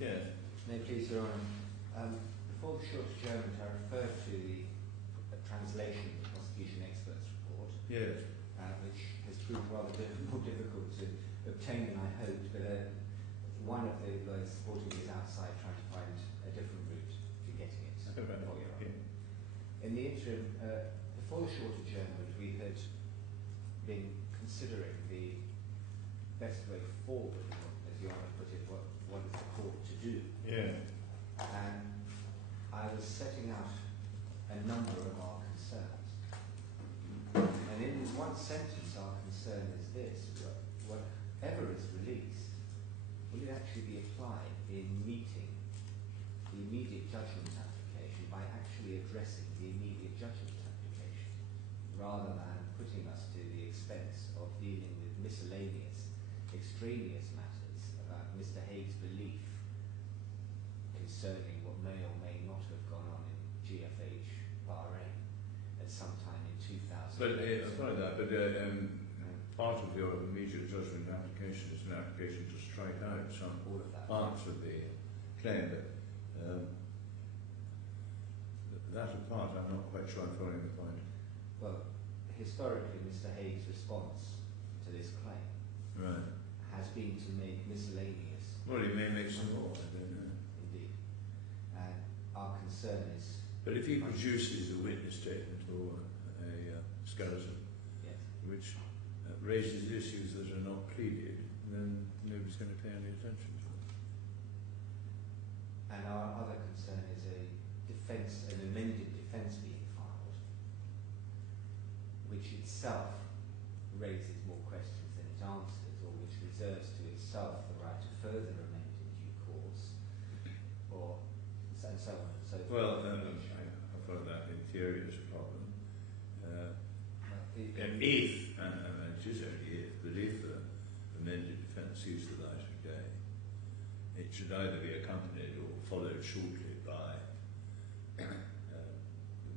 Yes. May it please Your Honour, before the short adjournment I referred to the translation of the prosecution experts report, Yes. which has proved rather more difficult to obtain than I hoped, but one of the lawyers supporting me is outside trying to find a different route to getting it. In the interim, before the short adjournment, we had been considering the best way forward, as Your Honour put it, what is the court to do. Yeah. And I was setting out a number of our concerns. And in one sentence, our concern is this: whatever is released, will it actually be applied in meeting the immediate judgment application by actually addressing the immediate judgment application, rather than putting us to the expense of dealing with miscellaneous, extraneous matters about Mr. Haig's belief concerning what may or may not have gone on in GFH Bahrain at some time in 2000. Part of your immediate judgment application is an application to strike out some parts of the claim. That apart, I'm not quite sure I'm following the point. Well, historically, Mr. Haig's response to this claim has been to make miscellaneous. Well, he may make some more, I don't know. Indeed. And our concern is. But if he produces a witness statement or a skeleton, yes, which raises issues that are not pleaded, then nobody's going to pay any attention to it. And our other concern is an amended defence being filed, which itself raises more questions than it answers, or which reserves to itself the right to further amend in due course, and so on and so forth. Well, I follow that in theory as a problem. If, and it is only if, but if the amended defence sees the light of day, it should either be accompanied or followed shortly by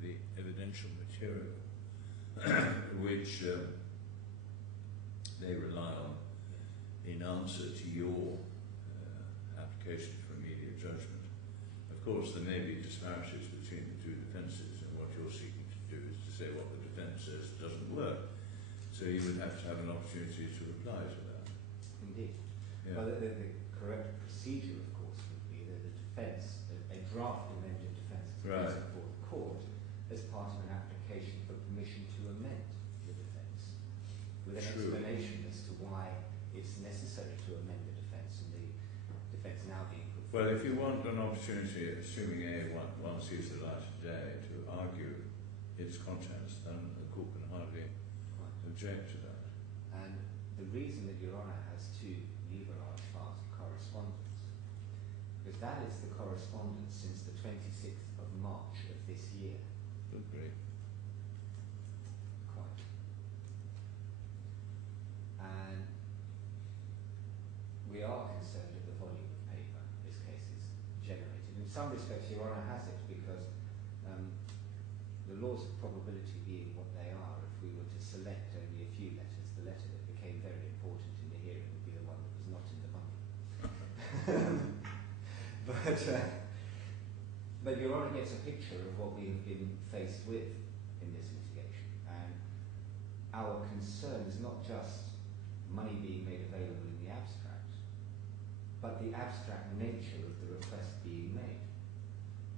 the evidential material which they rely on in answer to your application for immediate judgment. Of course, there may be disparities between the two defences, and what you're seeking to do is to say what the defence says doesn't work. So you would have to have an opportunity to reply to that. Indeed. Yeah. Well, the correct procedure, of course, would be that the defence, a draft amended defence, is placed before the court as part of an application for permission to amend the defence, with an explanation as to why it's necessary to amend the defence, and the defence now being put forward. Well, if you want an opportunity, assuming one sees the light of day, to argue its contents, then the court can hardly object to that. And the reason that Your Honour has two lever large files of correspondence, because that is the correspondence since the 26th of March of this year. Good grief. Quite. And we are concerned with the volume of paper this case is generated. In some respects, Your Honour has it, because the laws of probability being what they are, if we were to select only a few letters, the letter that became very important in the hearing would be the one that was not in the bundle. But Your Honour gets a picture of what we have been faced with in this litigation, and our concern is not just money being made available in the abstract, but the abstract nature of the request being made.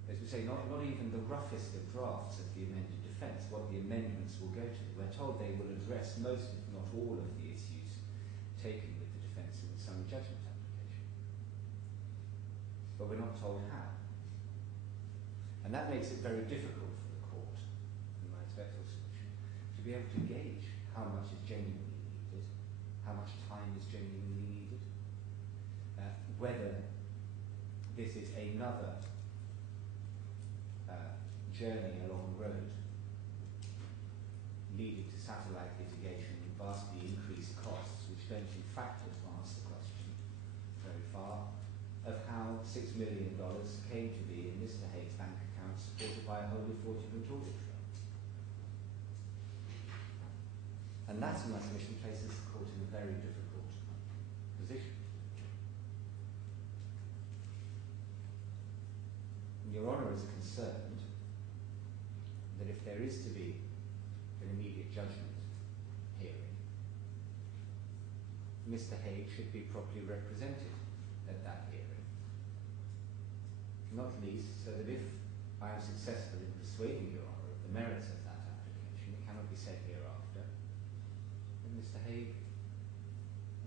As we say, not even the roughest of drafts of the amended defence, what the amendments will go to. We're told they will address most, if not all, of the issues taken with the defence in the summary judgment application. But we're not told how. And that makes it very difficult for the court, in my respectful submission, to be able to gauge how much is genuinely needed, how much time is genuinely needed, whether this is another journey along the road leading to satellite litigation and vastly increased costs, which don't in fact advance the question very far, of how $6 million came to be in Mr. Haig's bank account, supported by a wholly fraudulent audit trail. And that, in my submission, places the court in a very difficult position. Your Honour is concerned that if there is to be an immediate judgment hearing, Mr. Hague should be properly represented at that hearing. Not least so that if I am successful in persuading Your Honour of the merits of that application, it cannot be said hereafter that Mr. Hague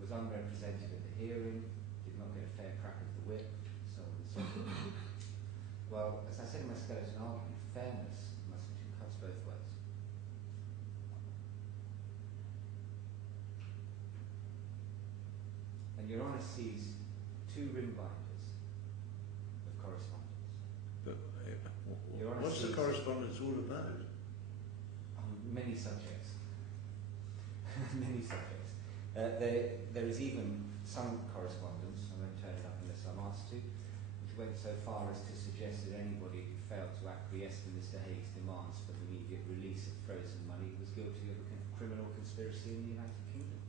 was unrepresented at the hearing, did not get a fair crack of the whip, so on and so forth. Well, as I said in my skeleton argument, fairness cuts both ways. And Your Honour sees two ring binders of correspondence. But Your Honour what's the sees correspondence all about? many subjects. Many subjects. There is even some correspondence, I won't turn it up unless I'm asked to, which went so far as to suggest that anybody who failed to acquiesce to Mr. Hague's demands for the immediate release of frozen money was guilty of a criminal conspiracy in the United Kingdom.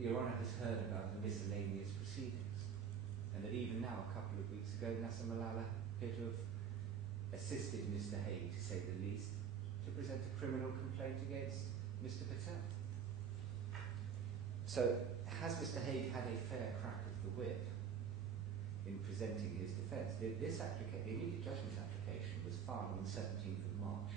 Your Honour has heard about the miscellaneous proceedings, and that even now, a couple of weeks ago, Nasser Malala appeared to have assisted Mr. Hague, to say the least, to present a criminal complaint against Mr. Patel. So, has Mr. Hague had a fair crack of the whip in presenting his defence? The immediate judgment application was filed on the 17th of March.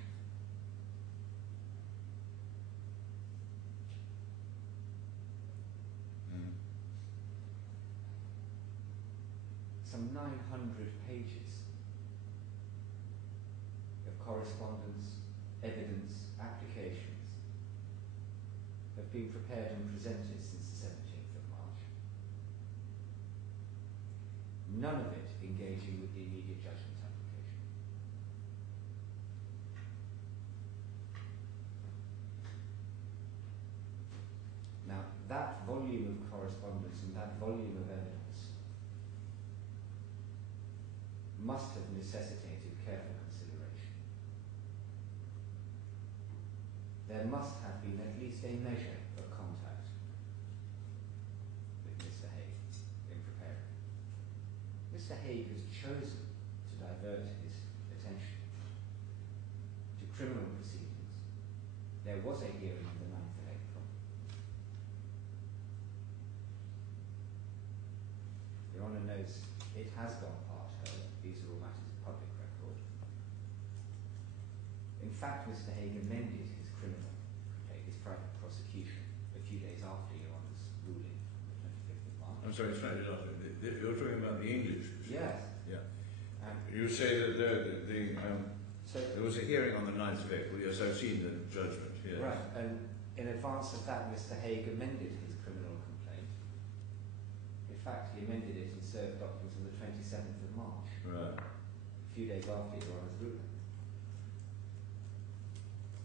Some 900 pages of correspondence, evidence, applications have been prepared and presented since the 17th of March. None of it engaging with the immediate judgment application. Now, that volume of correspondence and that volume of evidence must have necessitated careful consideration. There must have been at least a measure of contact with Mr. Hague in preparing. Mr. Hague has chosen to divert his attention to criminal proceedings. There was a hearing on the 9th of April. Your Honour knows it has gone part heard. These are all matters of public record. In fact, Mr. Hague amended his criminal complaint, his private prosecution, a few days after Your Honour's ruling on the 25th of March. I'm sorry, you're talking about the English. Yes. Yeah. You say that there was a hearing on the 9th of April. Yes, I've seen the judgment. Yes. Right, and in advance of that, Mr. Hague amended his criminal complaint. In fact, he amended it and served documents on the 27th of March. Right. A few days after Your Honour's ruling.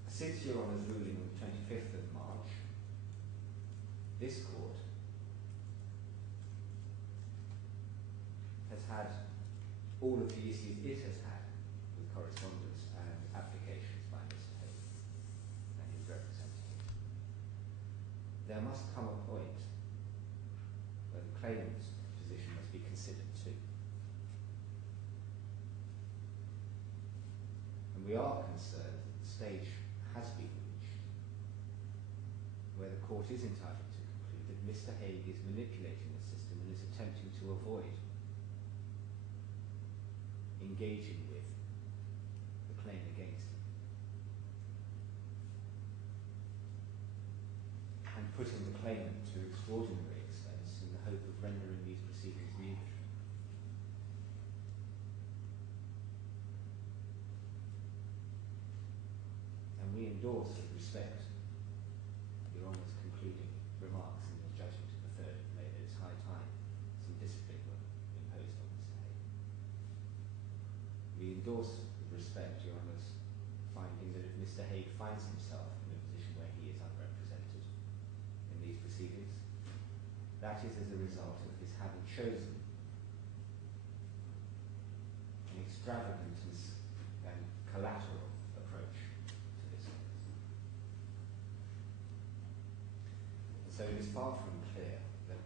Since Your Honour's ruling on the 25th of March, this court has had all of the issues it has had with correspondence and applications by Mr. Hague and his representative. There must come a point where the claimant's position must be considered too. And we are concerned that the stage has been reached where the court is entitled to conclude that Mr. Hague is manipulating the system and is attempting to avoid engaging with the claim against him and putting the claimant to extraordinary expense in the hope of rendering these proceedings nugatory. And we endorse with respect Your Honour's concluding remarks in the judgment of the 3rd of May that it's high time some discipline were imposed on Mr. Hague. We endorse with respect Your Honour's finding that if Mr. Hague finds himself in a position where he is unrepresented in these proceedings, that is as a result of his having chosen an extravagant and collateral approach to this case. So it is far from clear that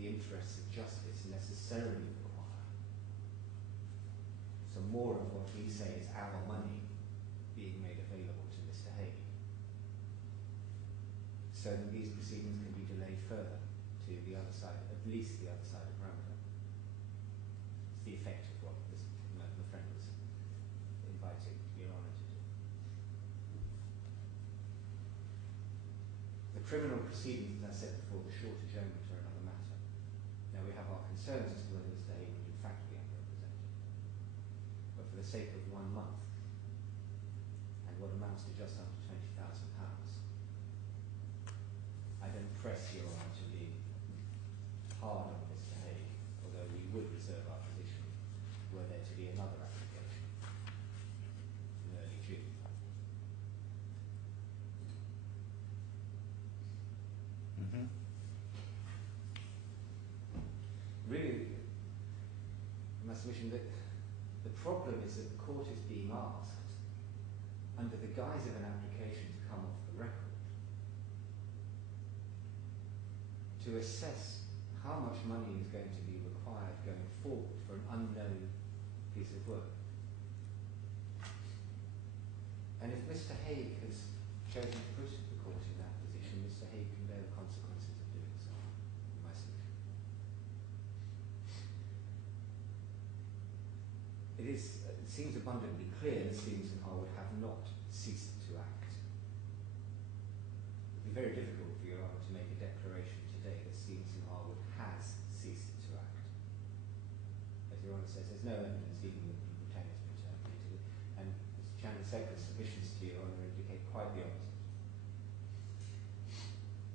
the interests of justice necessarily require some more of what we say is our money being made available to Mr. Hague, so that these proceedings can be delayed further to the other side, at least the other side of Ramadan. It's the effect of what my friend was inviting Your Honour to do. The criminal proceedings, as I said before, the short adjournment are another matter. Now we have our concerns as to whether Mr. Hague would in fact be unrepresented. But for the sake of 1 month, and what amounts to just under £20,000, I don't press Your Honour to be hard on Mr. Hague, although we would reserve our position were there to be another application in early June. Really, my submission that the problem is that the court is being asked, under the guise of an application to come off the record, to assess how much money is going to be required going forward for an unknown piece of work. And if Mr. Hague has chosen to put the court in that position, Mr. Hague can bear the consequences of doing so, in my submission. It seems abundantly clear that Stevens and Harwood have not ceased to act. It would be very difficult for Your Honour to make a declaration today that Stevens and Harwood has ceased to act. As Your Honour says, there's no evidence even that the Britannia's been terminated. And Mr. Chandler Secret's submissions to Your Honour indicate quite the opposite.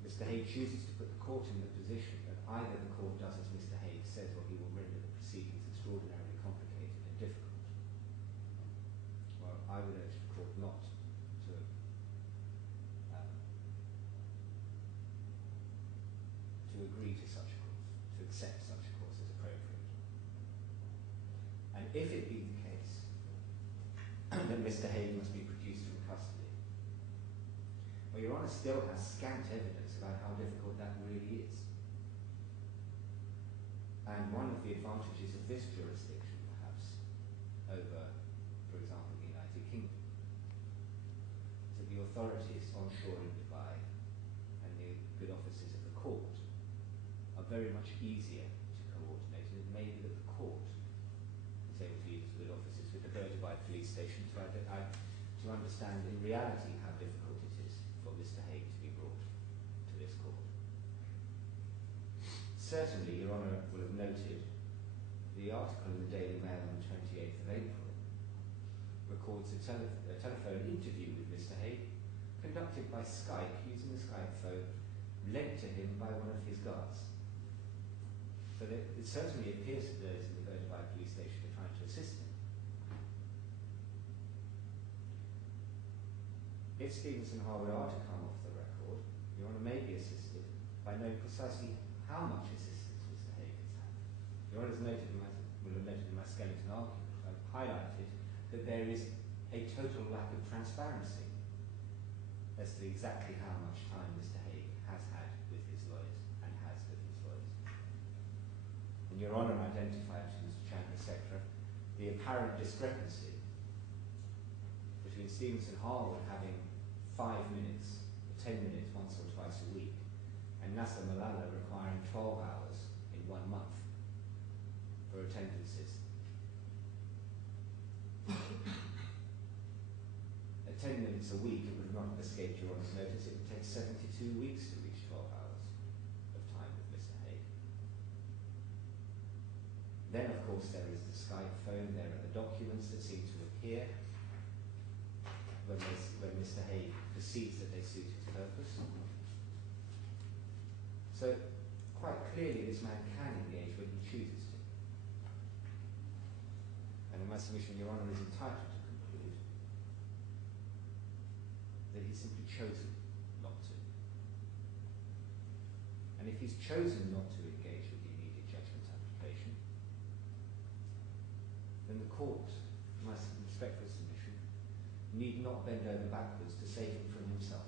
Mr. Hague chooses to put the court in the position that either the court does as Mr. Hague says, or he will render the proceedings extraordinarily complicated and difficult. Well, I would urge the court not to agree to such a course, to accept such a course as appropriate. And if it be the case that Mr. Hague must be produced from custody, well, Your Honour still has scant evidence about how difficult that really is. And one of the advantages of this jurisdiction, perhaps, over, for example, the United Kingdom, is that the authorities onshore in Dubai and the good offices of the court are very much easier to coordinate. And it may be that the court is able to use good offices with the Dubai police station to understand in reality how difficult it is for Mr. Hague to be brought to this court. Certainly, Your Honour will have noted the article in the Daily Mail on the 28th of April records a telephone interview with Mr. Hague conducted by Skype using a Skype phone lent to him by one of his guards. So that it certainly appears that those in the Dubai police station are trying to assist him. If Stevens and Harwood are to come off the record, Your Honour may be assisted by knowing precisely how much assistance Mr. Hague has had. Your Honour will have noted in my skeleton argument, I've highlighted that there is a total lack of transparency as to exactly how much time Mr. Hague has had with his lawyers and has with his lawyers. And Your Honour identified to Mr. Chandler Secretary the apparent discrepancy between Stevens and Harwood having 5 minutes, 10 minutes once or twice a week, and Nasser Malala requiring 12 hours in 1 month for attendances. At 10 minutes a week, it would not have escaped Your Honour's notice, it would take 72 weeks to reach 12 hours of time with Mr. Hague. Then, of course, there is the Skype phone, there are the documents that seem to appear when Mr. Hague perceives that they suit his purpose. So, quite clearly, this man can engage when he chooses to. And in my submission, Your Honour is entitled to conclude that he's simply chosen not to. And if he's chosen not to engage with the immediate judgment application, then the court, my respectful submission, need not bend over backwards to save him from himself.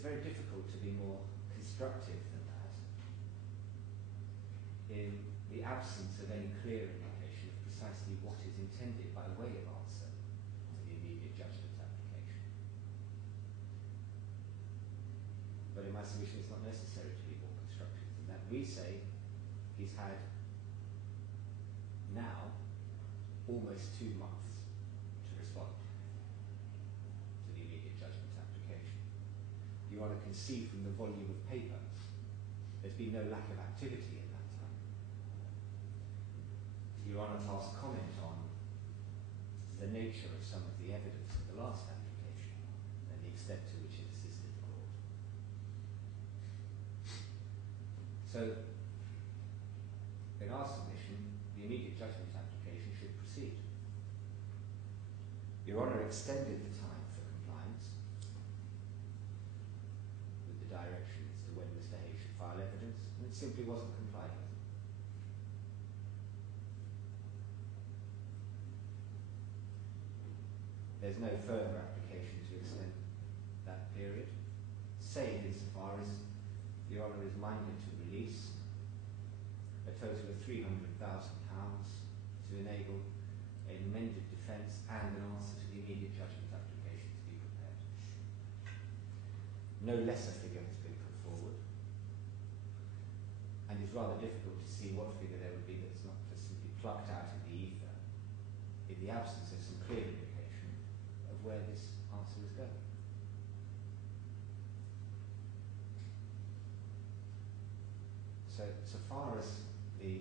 it's very difficult to be more constructive than that in the absence of any clear indication of precisely what is intended by way of answer to the immediate judgment application. But in my submission, it's not necessary to be more constructive than that. We say he's had now almost 2 months to respond to the immediate judgment application. Your Honour can see from the volume of paper there's been no lack of activity in that time. Your Honour passed comment on the nature of some of the evidence of the last application and the extent to which it assisted the court. So, in our submission, the immediate judgment application should proceed. Your Honour extended the time for compliance with the direction as to when Mr. Hay should file evidence, and it simply wasn't complied with. There's no further application to extend that period, save insofar as Your Honour is minded to release a total of £300,000 to enable an amended defence and an answer to the immediate judgment application to be prepared. No lesser figure has been put forward, and it's rather difficult to see what figure there would be that's not just simply plucked out of the ether in the absence of some clear indication of where this answer is going. So far as the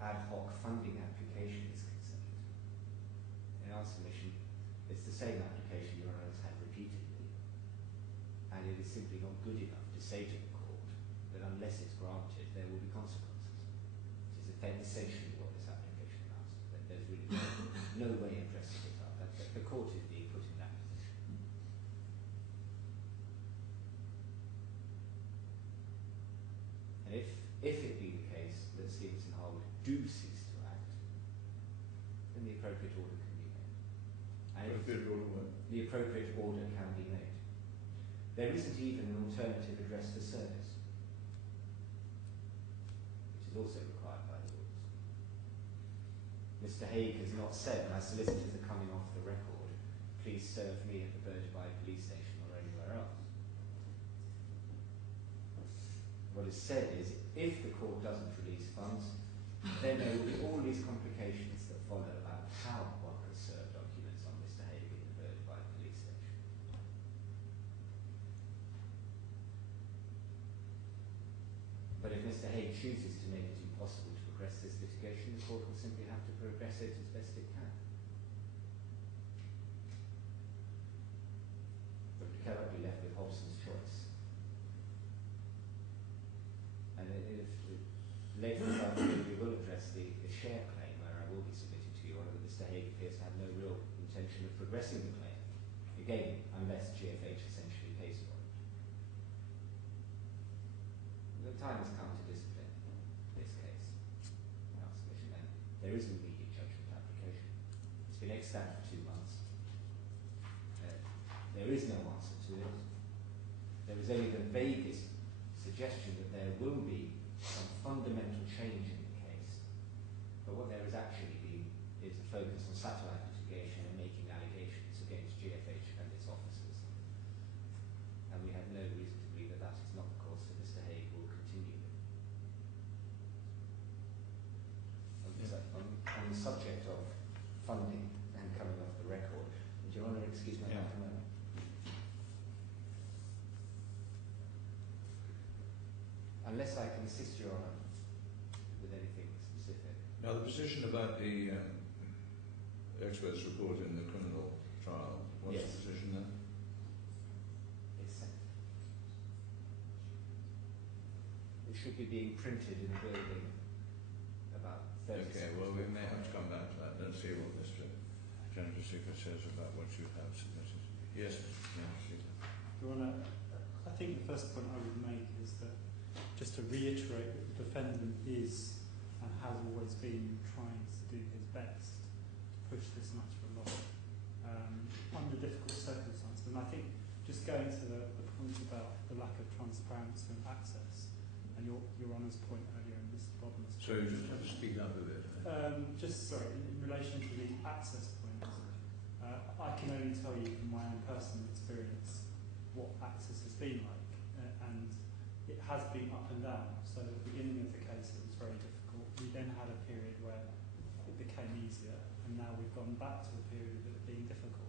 ad hoc funding application is concerned, in our submission, it's the same application Your Honour has had repeatedly, and it is simply not good enough to say to the court that unless it's granted, there will be consequences. It is essentially what this application amounts to. There's really no way of dressing it up. The court is being put in that position. And if it be the case that Stevenson Harwood do cease to act, then the appropriate order can be made. And the appropriate order can be made. There isn't even an alternative address for service, which is also required by the rules. Mr. Hague has not said, my solicitors are coming off the record, please serve me at the Birdeby police station or anywhere else. What is said is, if the court doesn't release funds, then there will be all these complications that follow about how one could serve documents on Mr. Hague in the Birdeby police station. But if Mr. Hague chooses to make it impossible to progress this litigation, the court will simply have to progress it as best it can. But we cannot be left with Hobson's choice. And if later this afternoon we will address the share claim, where I will be submitting to Your Honour that Mr. Hague appears to have no real intention of progressing the claim, again, unless GFH essentially pays for it. The time has come to discipline this case in our submission, and there is an immediate judgment application. It's been extant for 2 months. There is no answer to it. There is only the vaguest suggestion that there will be some fundamental change in the case, but what there has actually been is a focus on satellite litigation and making allegations against GFH and its officers. And we have no reason to believe that that is not the course that Mr. Hague will continue with. On the subject of funding and coming off the record, would Your Honour excuse me for a moment? Unless I can assist Your Honour with anything specific. Now, the position about the expert's report in the criminal trial, what's the position there? It's sent. It should be being printed in the building about 30 Okay, well, we may have to come back to that. Let's see what Mr. General Secret says about what you have submitted. Yes, Your Honour, I think the first point I would make is that just to reiterate that the defendant is and has always been trying to do his best to push this matter along under difficult circumstances. And I think, just going to the point about the lack of transparency and access, and your Honour's point earlier, and Mr. Bobman's point. Sorry, just have to speak up a bit. In relation to the access point, I can only tell you from my own personal experience what access has been like, and it has been up and down. So at the beginning of the case it was very difficult. We then had a period where it became easier, and now we've gone back to a period of it being difficult.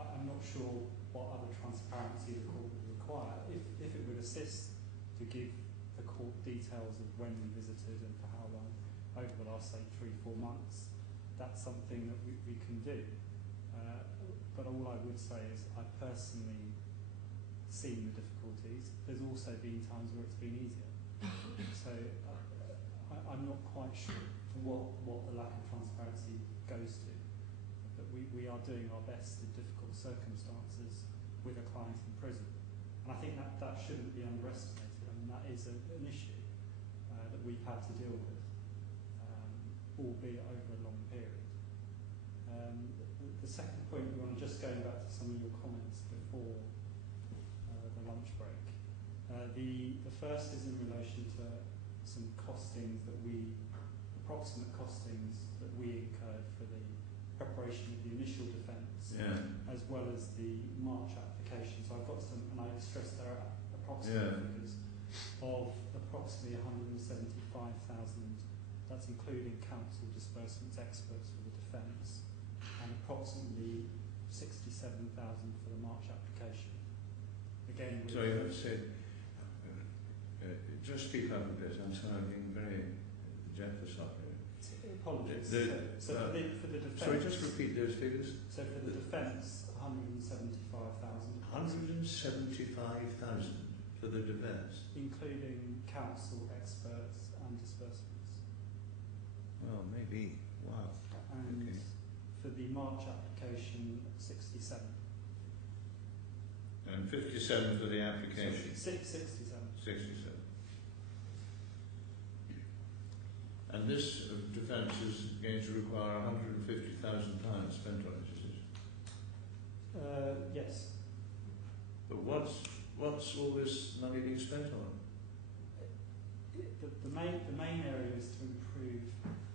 I'm not sure what other transparency the court would require. If it would assist to give the court details of when we visited and for how long over the last, say, 3-4 months, that's something that we can do. But all I would say is I've personally seen the difficulties. There's also been times where it's been easier. So I'm not quite sure what the lack of transparency goes to. But we are doing our best in difficult circumstances with a client in prison. And I think that shouldn't be underestimated. I mean, that is an issue that we've had to deal with, albeit over a long period. The second point, just going back to some of your comments before the lunch break. The first is in relation to some costings approximate costings that we incurred for the preparation of the initial defence, as well as the March application. So I've got some, and I stressed there are approximate figures of approximately 175,000. That's including counsel, disbursements, experts for the defence, and approximately 67,000 for the March application. Again, so you have to say, just speak up a bit. I'm being very deaf or something. Apologies. For the defence. Sorry, just repeat those figures. So for the defence, 175,000. 175,000 for the defence, including counsel, experts, and disbursements. Well, maybe. Wow. And okay. For the March application, 67. And 57 for the application. 67. 67. And this defence is going to require £150,000 spent on it, is it? Yes. But what's all this money being spent on? The main area is to improve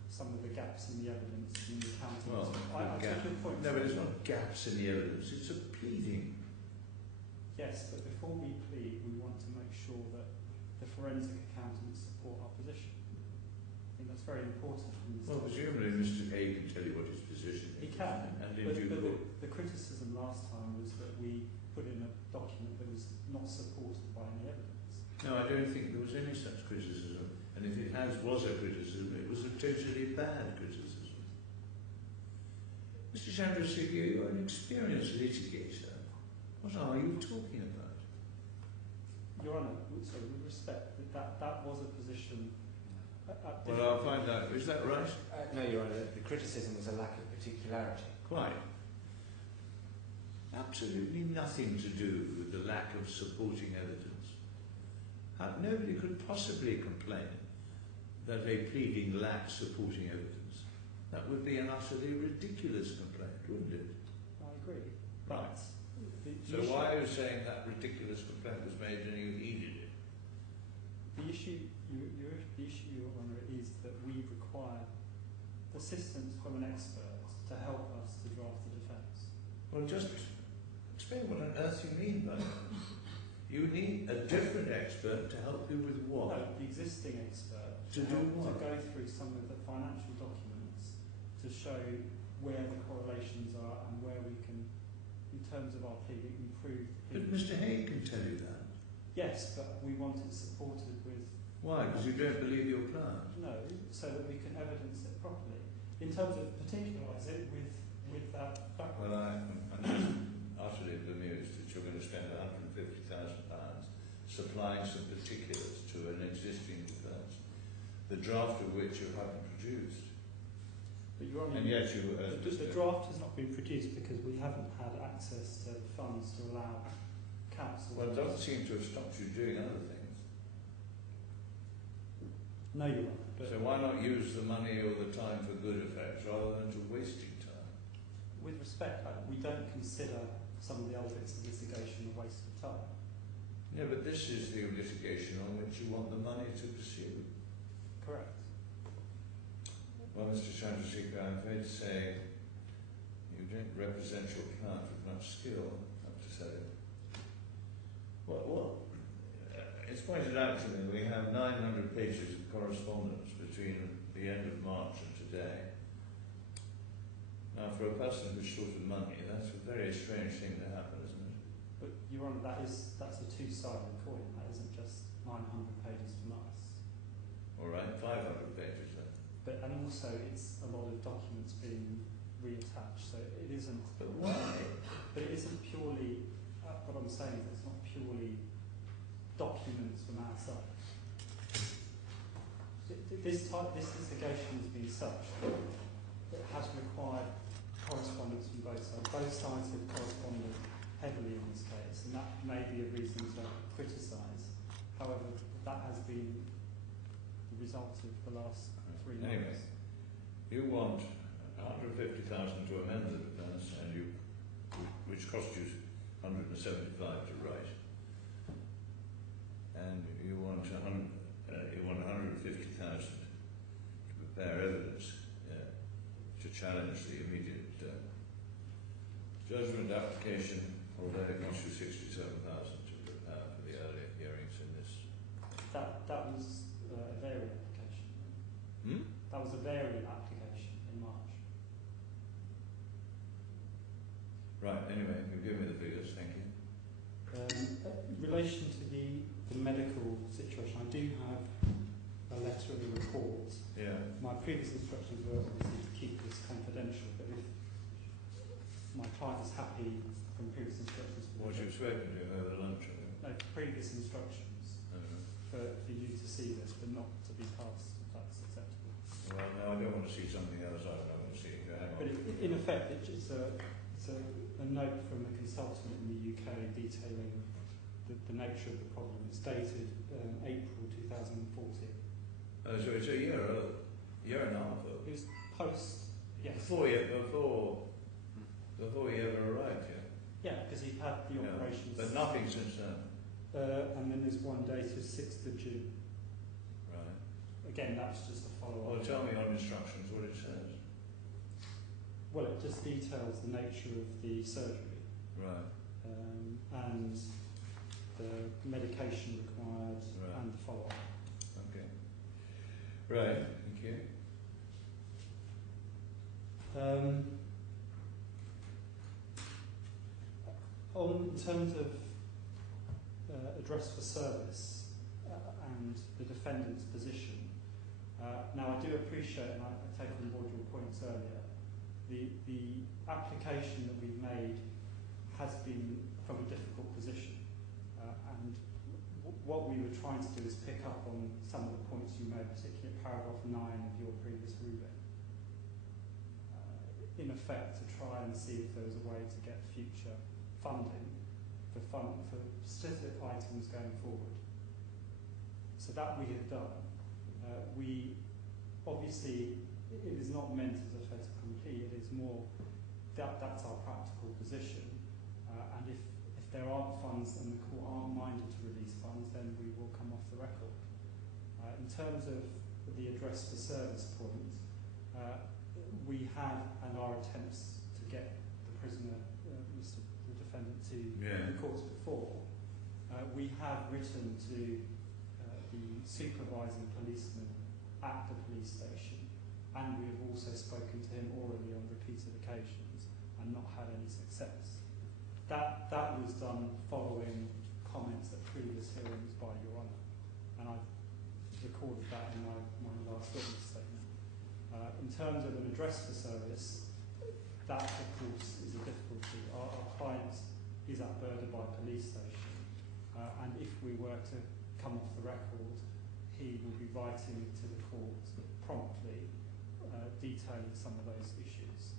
some of the gaps in the evidence in the county. Well, I take your point. No, but it's not gaps in the evidence, it's a pleading. Yes, but before we plead, we want to make sure that the forensic accountants support our position. I think that's very important. Well, presumably Mr. Hay can tell you what his position is. He can, and but the criticism last time was that we put in a document that was not supported by any evidence. No, I don't think there was any such criticism. And if it was a criticism, it was a totally bad criticism. Mr. Chandrasekhar, you're an experienced litigator. What are you talking about? Your Honour, so with respect, that was a position. Well, I'll find out. Is that right? No, Your Honour, the criticism was a lack of particularity. Quite. Absolutely nothing to do with the lack of supporting evidence. Nobody could possibly complain that a pleading lacks supporting evidence. That would be an utterly ridiculous complaint, wouldn't it? I agree. Right. So why are you saying that ridiculous complaint was made and you heeded it? The issue, Your Honour, is that we require assistance from an expert to help us to draft the defence. Well, just explain what on earth you mean by that. You need a different expert to help you with what? No, the existing expert To do what? To go through some of the financial documents to show where the correlations are and where we can, in terms of our pleading, improve. But Mr. Hay can tell you that. Yes, but we want it supported with. Why? Because you don't believe your client? No, so that we can evidence it properly. In terms of particularise it with that background. Well, I'm utterly bemused that you're going to spend £150,000 supplying some particulars to an existing defence, the draft of which you haven't produced. But Your Honour, and yet you... the draft has not been produced because we haven't had access to the funds to allow counsel. Well, it doesn't seem to have stopped you doing other things. No, Your Honour. But so why not use the money or the time for good effects rather than to wasting time? With respect, we don't consider some of the other bits of litigation a waste of time. Yeah, but this is the litigation on which you want the money to pursue. Correct. Well, Mr. Chandrasekhar, I'm afraid to say you don't represent your client with much skill, I have to say. It's pointed out to me we have 900 pages of correspondence between the end of March and today. Now, for a person who's short of money, that's a very strange thing to happen, isn't it? But Your Honour, that's a two-sided coin. That isn't just 900 pages from us. All right, 500 pages then. And also it's a lot of documents being reattached, so it isn't. But why? But it isn't purely. What I'm saying is it's not purely documents from our side. This litigation has been such that it has required correspondence from both sides. Both sides have corresponded heavily in this case, and that may be a reason to criticise. However, that has been the result of the last 3 months. Anyway, you want 150,000 to amend the defence, which cost you 175 to write, and you want 150,000 to prepare evidence to challenge the immediate judgment application, although it cost you 67,000 to prepare for the earlier hearings in this. That was a variant application. That was a variant application in March. Right, anyway, you give me the figures, thank you. In relation to the medical situation, I do have a letter of the report. Yeah. My previous instructions were obviously to keep this confidential, but if my client is happy from previous instructions... What you've spoken to over lunch, I think. No, previous instructions for you to see this, but not to be passed, if that's acceptable. Well, no, I don't want to see something else. I want to see it. Hang on. But in effect, it's a note from the consultant in the UK detailing the nature of the problem. It's dated April 2014. So it's a year old, year and a half old. It was post, yes. Before you ever arrived here. Yeah, because he had the operations. But nothing since then. And then there's one dated 6th of June. Right. Again, that's just a follow-up. Well, tell me on instructions what it says. Well, it just details the nature of the surgery. Right. And the medication required and the follow-up. Okay. Right, thank you. In terms of address for service and the defendant's position, now I do appreciate, and I take on board your points earlier, the application that we've made has been from a difficult position, and what we were trying to do is pick up on some of the points you made, particularly paragraph 9 of your previous ruling, in effect to try and see if there was a way to get future funding for specific items going forward. So that we have done. We obviously, it is not meant as a fait accompli, it is more that's our practical position, and if there aren't funds and the court aren't minded to release funds, then we will come off the record. In terms of the address for service point, we have and our attempts to get the prisoner, the defendant, to the courts before. We have written to the supervising policeman at the police station, and we have also spoken to him orally on repeated occasions and not had any success. That was done following comments at previous hearings by Your Honour, and I've recorded that in my last witness statement. In terms of an address for service, that of course is a difficulty. Our client is at Burderby police station, and if we were to come off the record, he will be writing to the court promptly detailing some of those issues.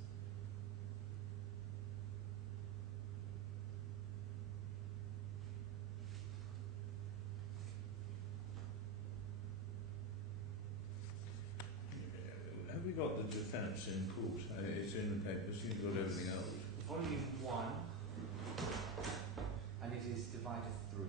Have we got the defence in court? It's in the papers, you've got everything else. Volume 1, it is divided 3.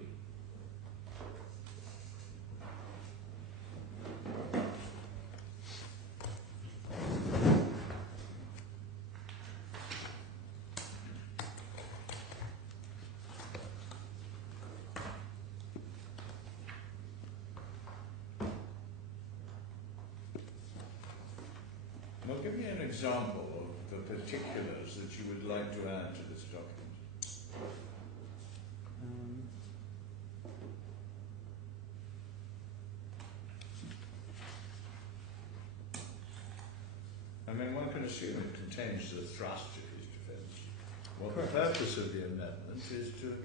Well, give me an example of the particulars that you would like to add to this document. I mean, one can assume it contains the thrust of his defence. What the purpose of the amendment is to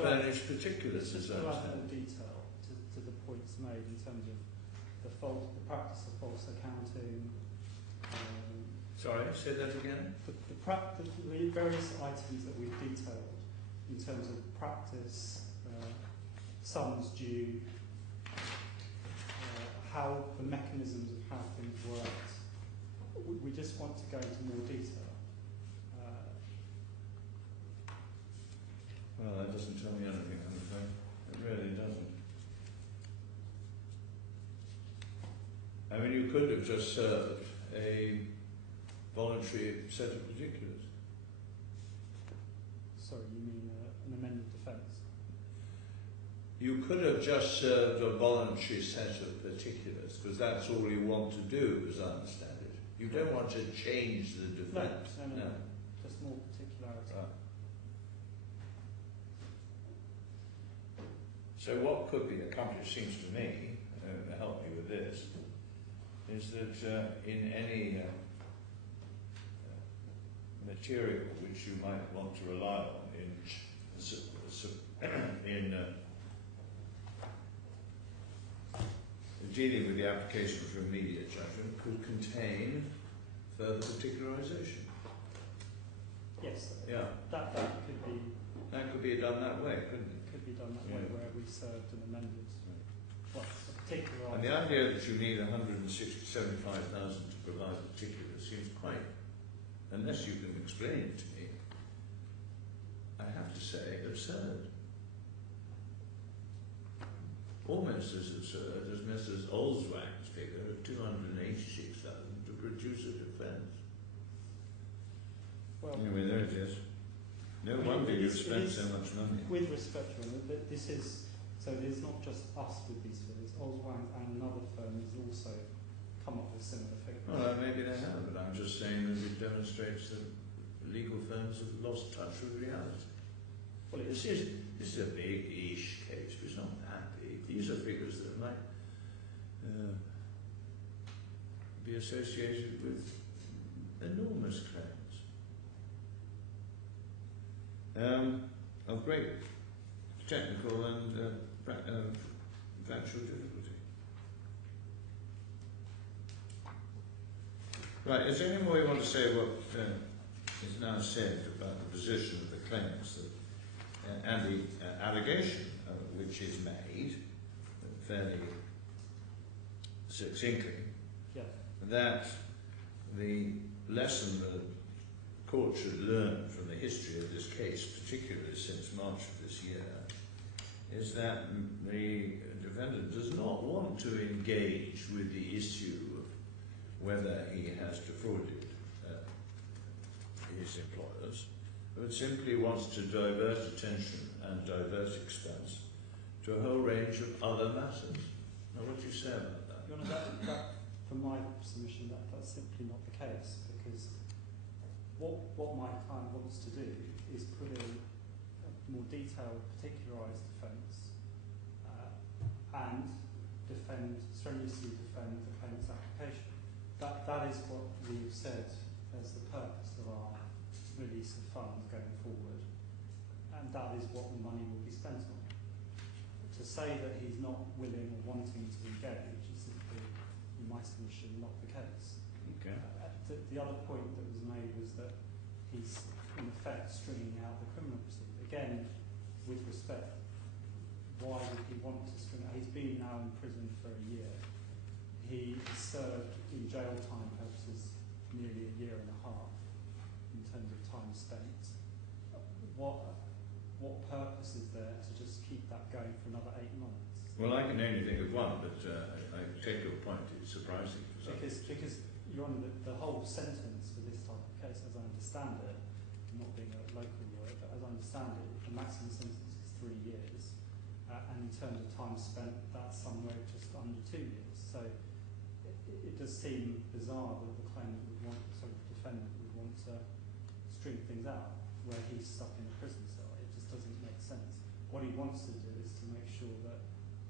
furnish particulars, it's just as I to add understand. more detail to the points made in terms of the practice of false accounting. Sorry, say that again? The various items that we've detailed in terms of practice, sums due, how the mechanisms of how things worked. We just want to go into more detail. Well, that doesn't tell me anything, I'm afraid. It really doesn't. I mean, you could have just served a voluntary set of particulars. Sorry, you mean an amended defence? You could have just served a voluntary set of particulars, because that's all you want to do, as I understand it. You don't want to change the defence. No. Just more particularity. Right. So what could be accomplished, seems to me, to help me with this, is that in any material which you might want to rely on in dealing with the application for immediate judgment could contain further particularisation. Yes. Yeah. That could be. That could be done that way, couldn't it? Could be done that way, where we served an amended. Well, a particular. And the idea that you need 175,000 to provide particulars seems quite, unless you can explain it to me, I have to say, absurd. Almost as absurd as Messrs. Olswang's figure of 286,000 to produce a defence. Well, anyway, there it is. No wonder you've spent so much money. With respect to it, this is, so it's not just us with these figures. Olswang and another firm has also come up with similar figures. Well, maybe they have, but I'm just saying that it demonstrates that legal firms have lost touch with reality. Well, this is a big-ish case, but it's not that big. These are figures that might be associated with enormous claims. Of great technical and factual difficulty. Right, is there any more you want to say what is now said about the position of the claims and the allegation which is made fairly succinctly, that the lesson the court should learn from the history of this case, particularly since March of this year, is that the defendant does not want to engage with the issue of whether he has defrauded his employers, but simply wants to divert attention and divert expense to a whole range of other matters. Now, what do you say about that? Your Honour, that, from my submission, that's simply not the case, because what my client wants to do is put in a more detailed, particularised defence and strenuously defend the claimant's application. That is what we've said as the purpose of our release of funds going forward, and that is what the money will be spent on. To say that he's not willing or wanting to engage is simply, in my submission, not the case. Okay. The other point that was made was that he's, in effect, stringing out the criminal proceeding. Again, with respect, why would he want to string out? He's been now in prison for a year. He served, in jail time purposes, nearly a year and a half in terms of time spent. what purpose is there to just keep that going for another 8 months? Well, I can only think of one, but I take your point. It's surprising for some. Because Your Honour, the whole sentence for this type of case, as I understand it, not being a local lawyer, but as I understand it, the maximum sentence is 3 years, and in terms of time spent, that's somewhere just under 2 years. So it does seem bizarre that the claimant would want, sorry, the defendant would want to string things out where he's stuck in a prison cell. It just doesn't make sense. What he wants to do is to make sure that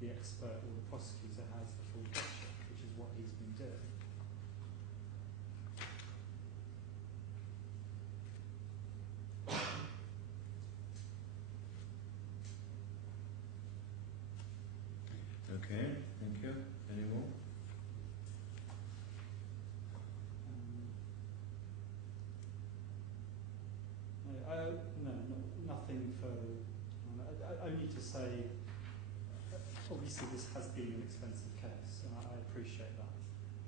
the expert or the prosecutor has the full picture, which is what he's been doing. Okay, thank you. Any more? Nothing further. Only to say, obviously this has been an expensive case, and I appreciate that.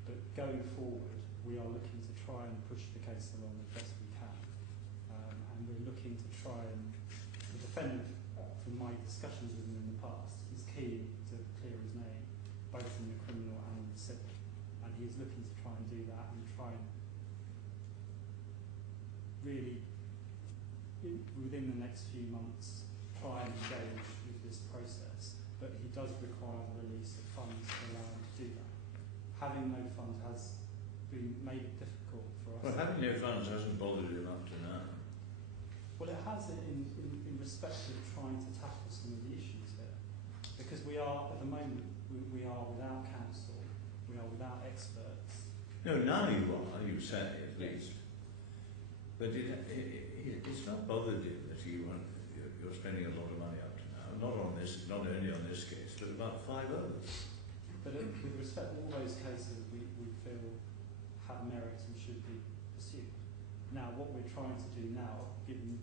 But going forward, we are looking to try and push the case along as best we can. And we're looking to try and, the defendant, from my discussions with him in the past, is keen to clear his name, both in the criminal and in the civil. And he is looking to try and do that and try and really, within the next few months, try and engage with this process, but he does require the release of funds to allow him to do that. Having no funds has been made it difficult for us. Well, having no funds hasn't bothered him up to now. Well, it has in respect of trying to tackle some of the issues here, because we are, at the moment, we are without counsel, we are without experts. No, now you are, you say at least. But it's not bothered him that you're spending a lot of money up to now. Not only on this case, but about 5 others. But with respect to all those cases, we feel have merit and should be pursued. Now, what we're trying to do now, given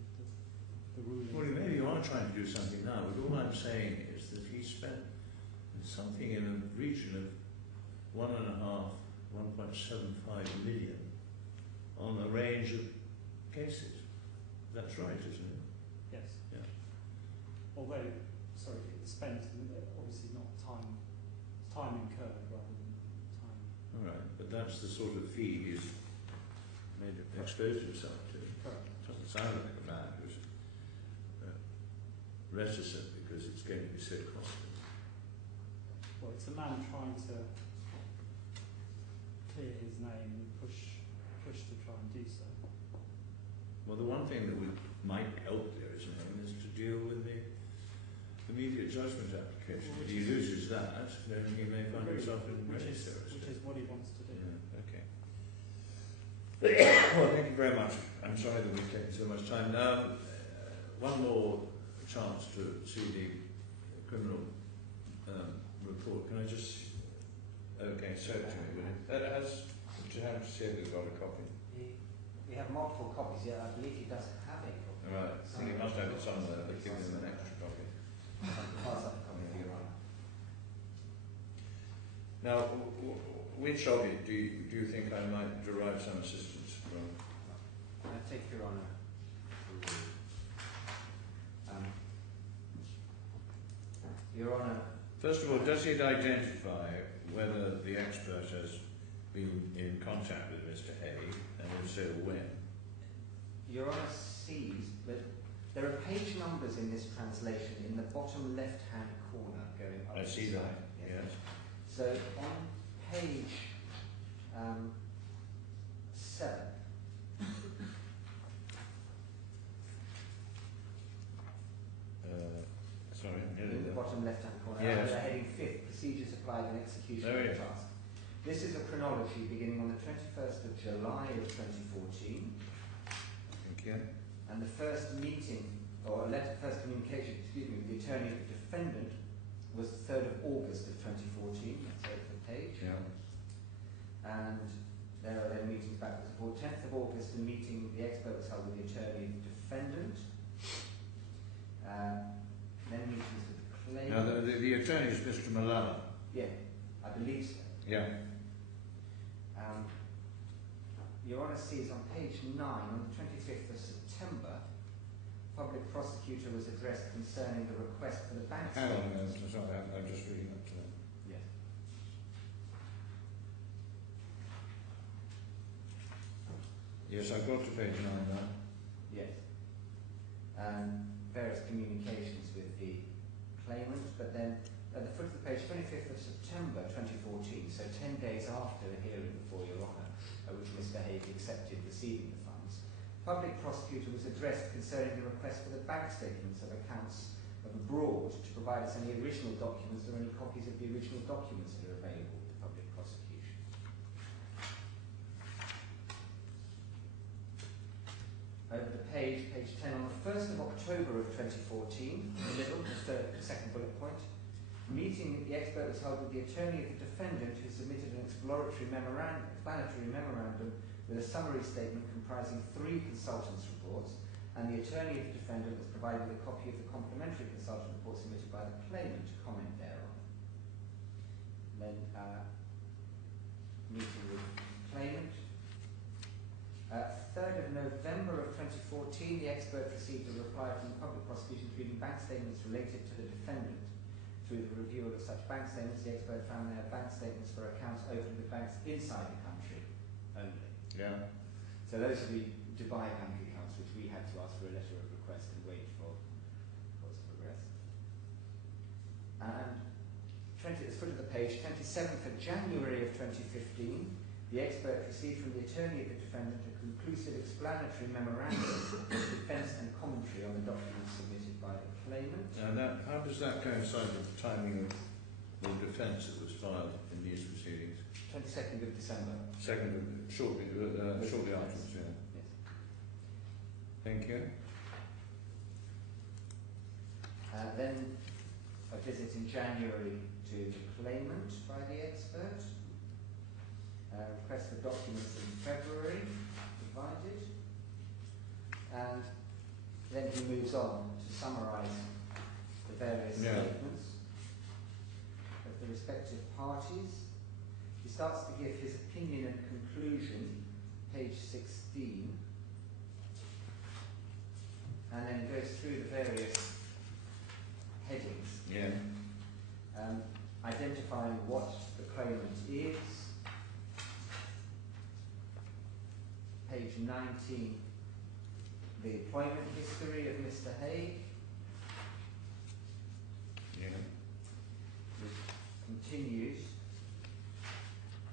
the ruling... Well, maybe you are trying to do something now, but all I'm saying is that he spent something in a region of 1.75 million on a range of cases. That's right, isn't it? Yes. Yeah. Although, sorry, it's spent, obviously not time incurred rather than time. All right, but that's the sort of fee he's exposed himself to. Correct. Doesn't sound like a man who's reticent because it's going to be so costly. Well, it's a man trying to clear his name and push to try and do so. Well, the one thing that might help there, isn't it, is to deal with the immediate judgment application. If he loses that, then he may find himself in very serious. Which is what he wants to do. Yeah, okay. Well, thank you very much. I'm sorry that we've taken so much time. Now, one more chance to see the criminal report. Can I just... Okay, show it to me, will you? Do you have to see if we've got a copy? We have multiple copies, yet I believe he doesn't have a copy. Right, so you must have it somewhere, but give him an extra copy. Pass up a copy if you're right. Now, which of it do you think I might derive some assistance from? I take Your Honour. Your Honour. First of all, does it identify whether the expert has been in contact with Mr. Hay, and if so, when? Your Honour sees that there are page numbers in this translation in the bottom left-hand corner going up. I see that, yes. So on page 7, Sorry, in the bottom left-hand corner, yes. under the heading 5th, procedures applied and execution of the task. This is a chronology beginning on the 21st of July of 2014. Thank you. And the first meeting, or first communication, with the attorney of the defendant was the 3rd of August of 2014. That's over the page. Yeah. And there are then meetings backwards and forwards. 10th of August, the meeting, the expert was held with the attorney of the defendant. Then meetings with the claimant. Now, the attorney is Mr. Malala. Yeah, I believe so. Yeah. Your Honour sees on page 9, on the 25th of September, public prosecutor was addressed concerning the request for the bank Hang on a statements. minute, sorry, I'm just reading up to that. Yes. Yes, I've got to page 9 now. Yes. Various communications with the claimant, but then at the foot of the page, 25th of September 2014, so 10 days after the hearing before Your Honour, which Mr. Hague accepted receiving the funds, public prosecutor was addressed concerning the request for the bank statements of accounts of abroad to provide us any original documents or any copies of the original documents that are available to public prosecution. Over the page 10, on the 1st of October of 2014, in the middle, just the second bullet point, meeting the expert was held with the attorney of the defendant who submitted an explanatory memorandum with a summary statement comprising 3 consultants' reports, and the attorney of the defendant was provided with a copy of the complementary consultant report submitted by the claimant to comment thereon. Then, meeting with the claimant. 3rd of November of 2014, the expert received a reply from the public prosecution treating bank statements related to the defendant. Through the review of such bank statements, the expert found they are bank statements for accounts opened with banks inside the country only. Yeah. So those are the Dubai bank accounts which we had to ask for a letter of request and wait for what's progressed. And at the foot of the page, 27th of January of 2015, the expert received from the attorney of the defendant a conclusive explanatory memorandum of defence and commentary on the documents submitted by the claimant. Now, how does that coincide with the timing of the defence that was filed in these proceedings? 22nd of December. Shortly afterwards, yeah. Yes. Thank you. Then a visit in January to the claimant by the expert. Request for documents in February provided. And then he moves on to summarise the various statements of the respective parties. He starts to give his opinion and conclusion, page 16, and then goes through the various headings, identifying what the claimant is. Page 19, the employment history of Mr. Hague. Yeah. Which continues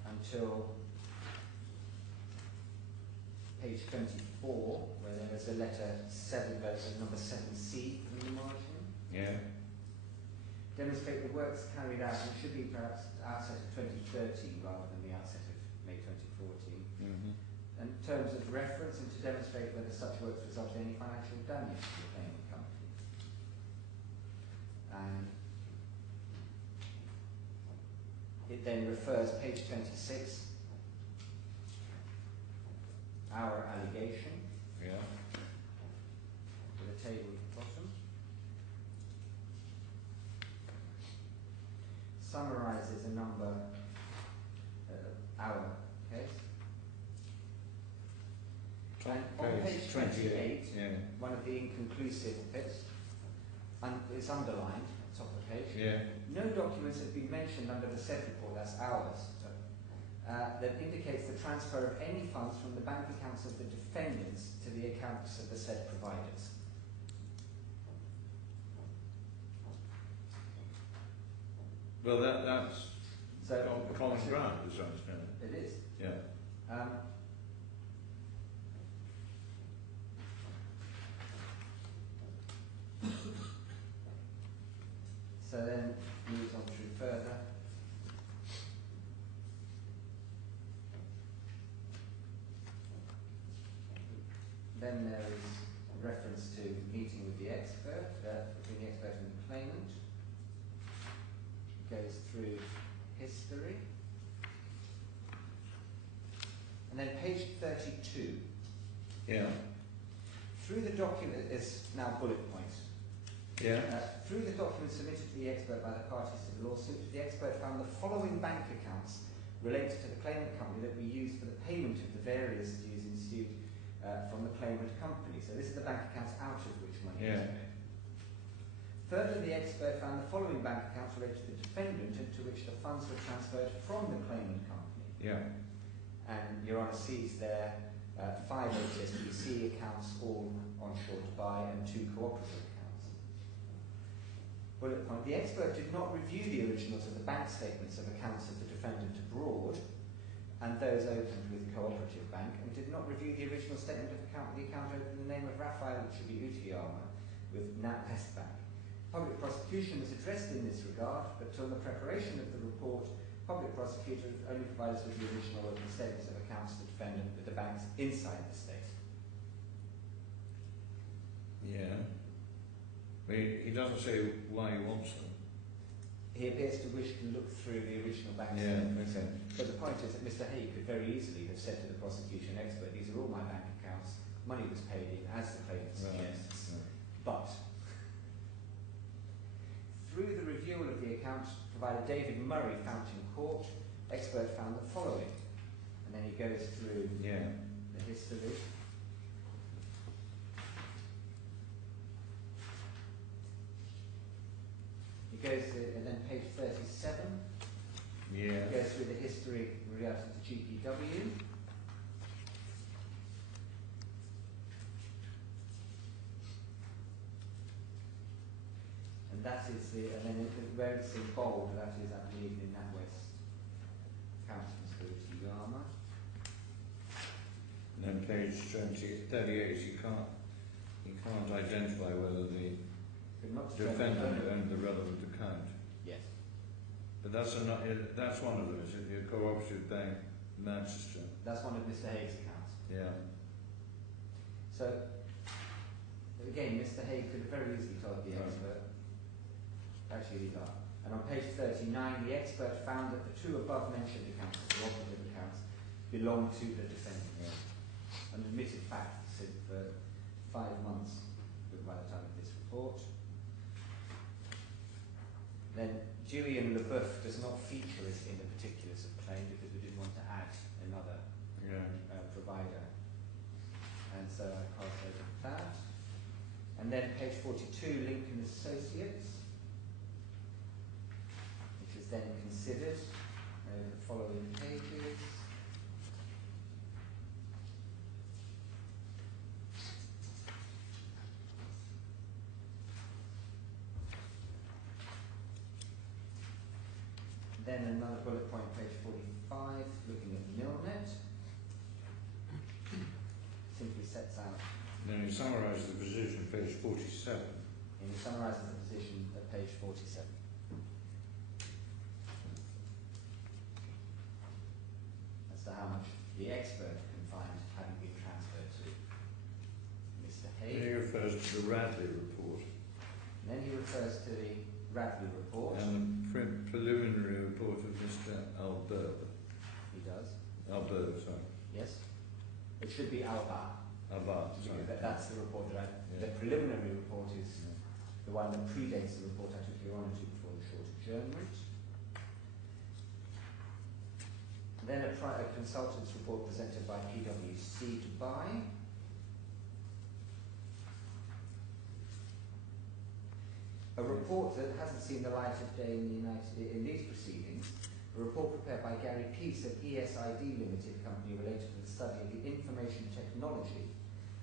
until page 24, where there is a letter 7, number 7C in the margin. Yeah. Demonstrate the works carried out, and it should be perhaps outset of 2013 rather than the outset of May 2014. Mm-hmm. In terms of reference, and to demonstrate whether such works resulted in any financial damage to the payment company. And it then refers, page 26, our allegation, Yeah. with a table at the bottom. Summarises a number of our case. And on page 28, one of the inconclusive bits, and it's underlined at the top of the page. Yeah. No documents have been mentioned under the said report, that's ours, that indicates the transfer of any funds from the bank accounts of the defendants to the accounts of the said providers. Well, that's So common ground, as I understand it. it is. Yeah. So then moves on through further. Then there is reference to meeting with the expert, between the expert and the claimant. Goes through history. And then page 32. Yeah. Through the document, is now bullet points. Yeah. Through the documents submitted to the expert by the parties to the lawsuit, the expert found the following bank accounts related to the claimant company that we used for the payment of the various dues ensued from the claimant company. So this is the bank accounts out of which money Yeah. is paid. Further, the expert found the following bank accounts related to the defendant into which the funds were transferred from the claimant company. Yeah. And Your Honour sees there 5 HSBC accounts, all on short buy, and 2 cooperative accounts. Bullet point. The expert did not review the originals of the bank statements of accounts of the defendant abroad and those opened with cooperative bank, and did not review the original statement of account with the account opened in the name of Raphael Uchiyama with NatWest Bank. Public prosecution was addressed in this regard, but till the preparation of the report, public prosecutor only provided us with the original of the statements of accounts of the defendant with the banks inside the state. Yeah. But he doesn't say why he wants them. He appears to wish to look through the original bank Yeah, statements. okay. But the point is that Mr. Hay could very easily have said to the prosecution expert, these are all my bank accounts, money was paid in as the claimant suggests. Right. But through the review of the account provided David Murray, Fountain Court, expert found the following. And then he goes through Yeah. the history. He goes to, and then page 37, Yeah. he goes through the history with regard to the GPW. And that is the, and then where it's in bold, that is, I believe, in NatWest accounts Mr. Uchiyama. And then page 38, you can't identify whether the But not defendant owned the relevant account. Yes. But that's one of them, is it? The Cooperative Bank, Manchester. That's one of Mr. Hayes' accounts. Yeah. So, again, Mr. Hay could have very easily told the Right. expert. Actually, these are. And on page 39, the expert found that the 2 above-mentioned accounts, the cooperative accounts, belong to the defendant. Yeah. An admitted fact since for 5 months by the time of this report. Then Dewey and LeBeuf does not feature as in the particulars of claim because we didn't want to add another Yeah. provider. And so I pass over that. And then page 42, Lincoln Associates, which is then considered over the following pages. Then another bullet point, page 45, looking at Milnet. Simply sets out, Then he summarises the position, page 47. and he summarises the position at page 47. As to how much the expert can find having been transferred to Mr. Then he Hay. refers to the Radley report And then he refers to the Radley report. and the preliminary report of Mr. Alberb. He does. Alberb, sorry. Yes. It should be Alba. Alberb, sorry. That's the report that Yeah. the preliminary report is the one that predates the report I took Your Honour to before the short adjournment. Then a consultant's report presented by PwC Dubai. A report that hasn't seen the light of day in these proceedings, a report prepared by Gary Peace of ESID Limited Company related to the study of the information technology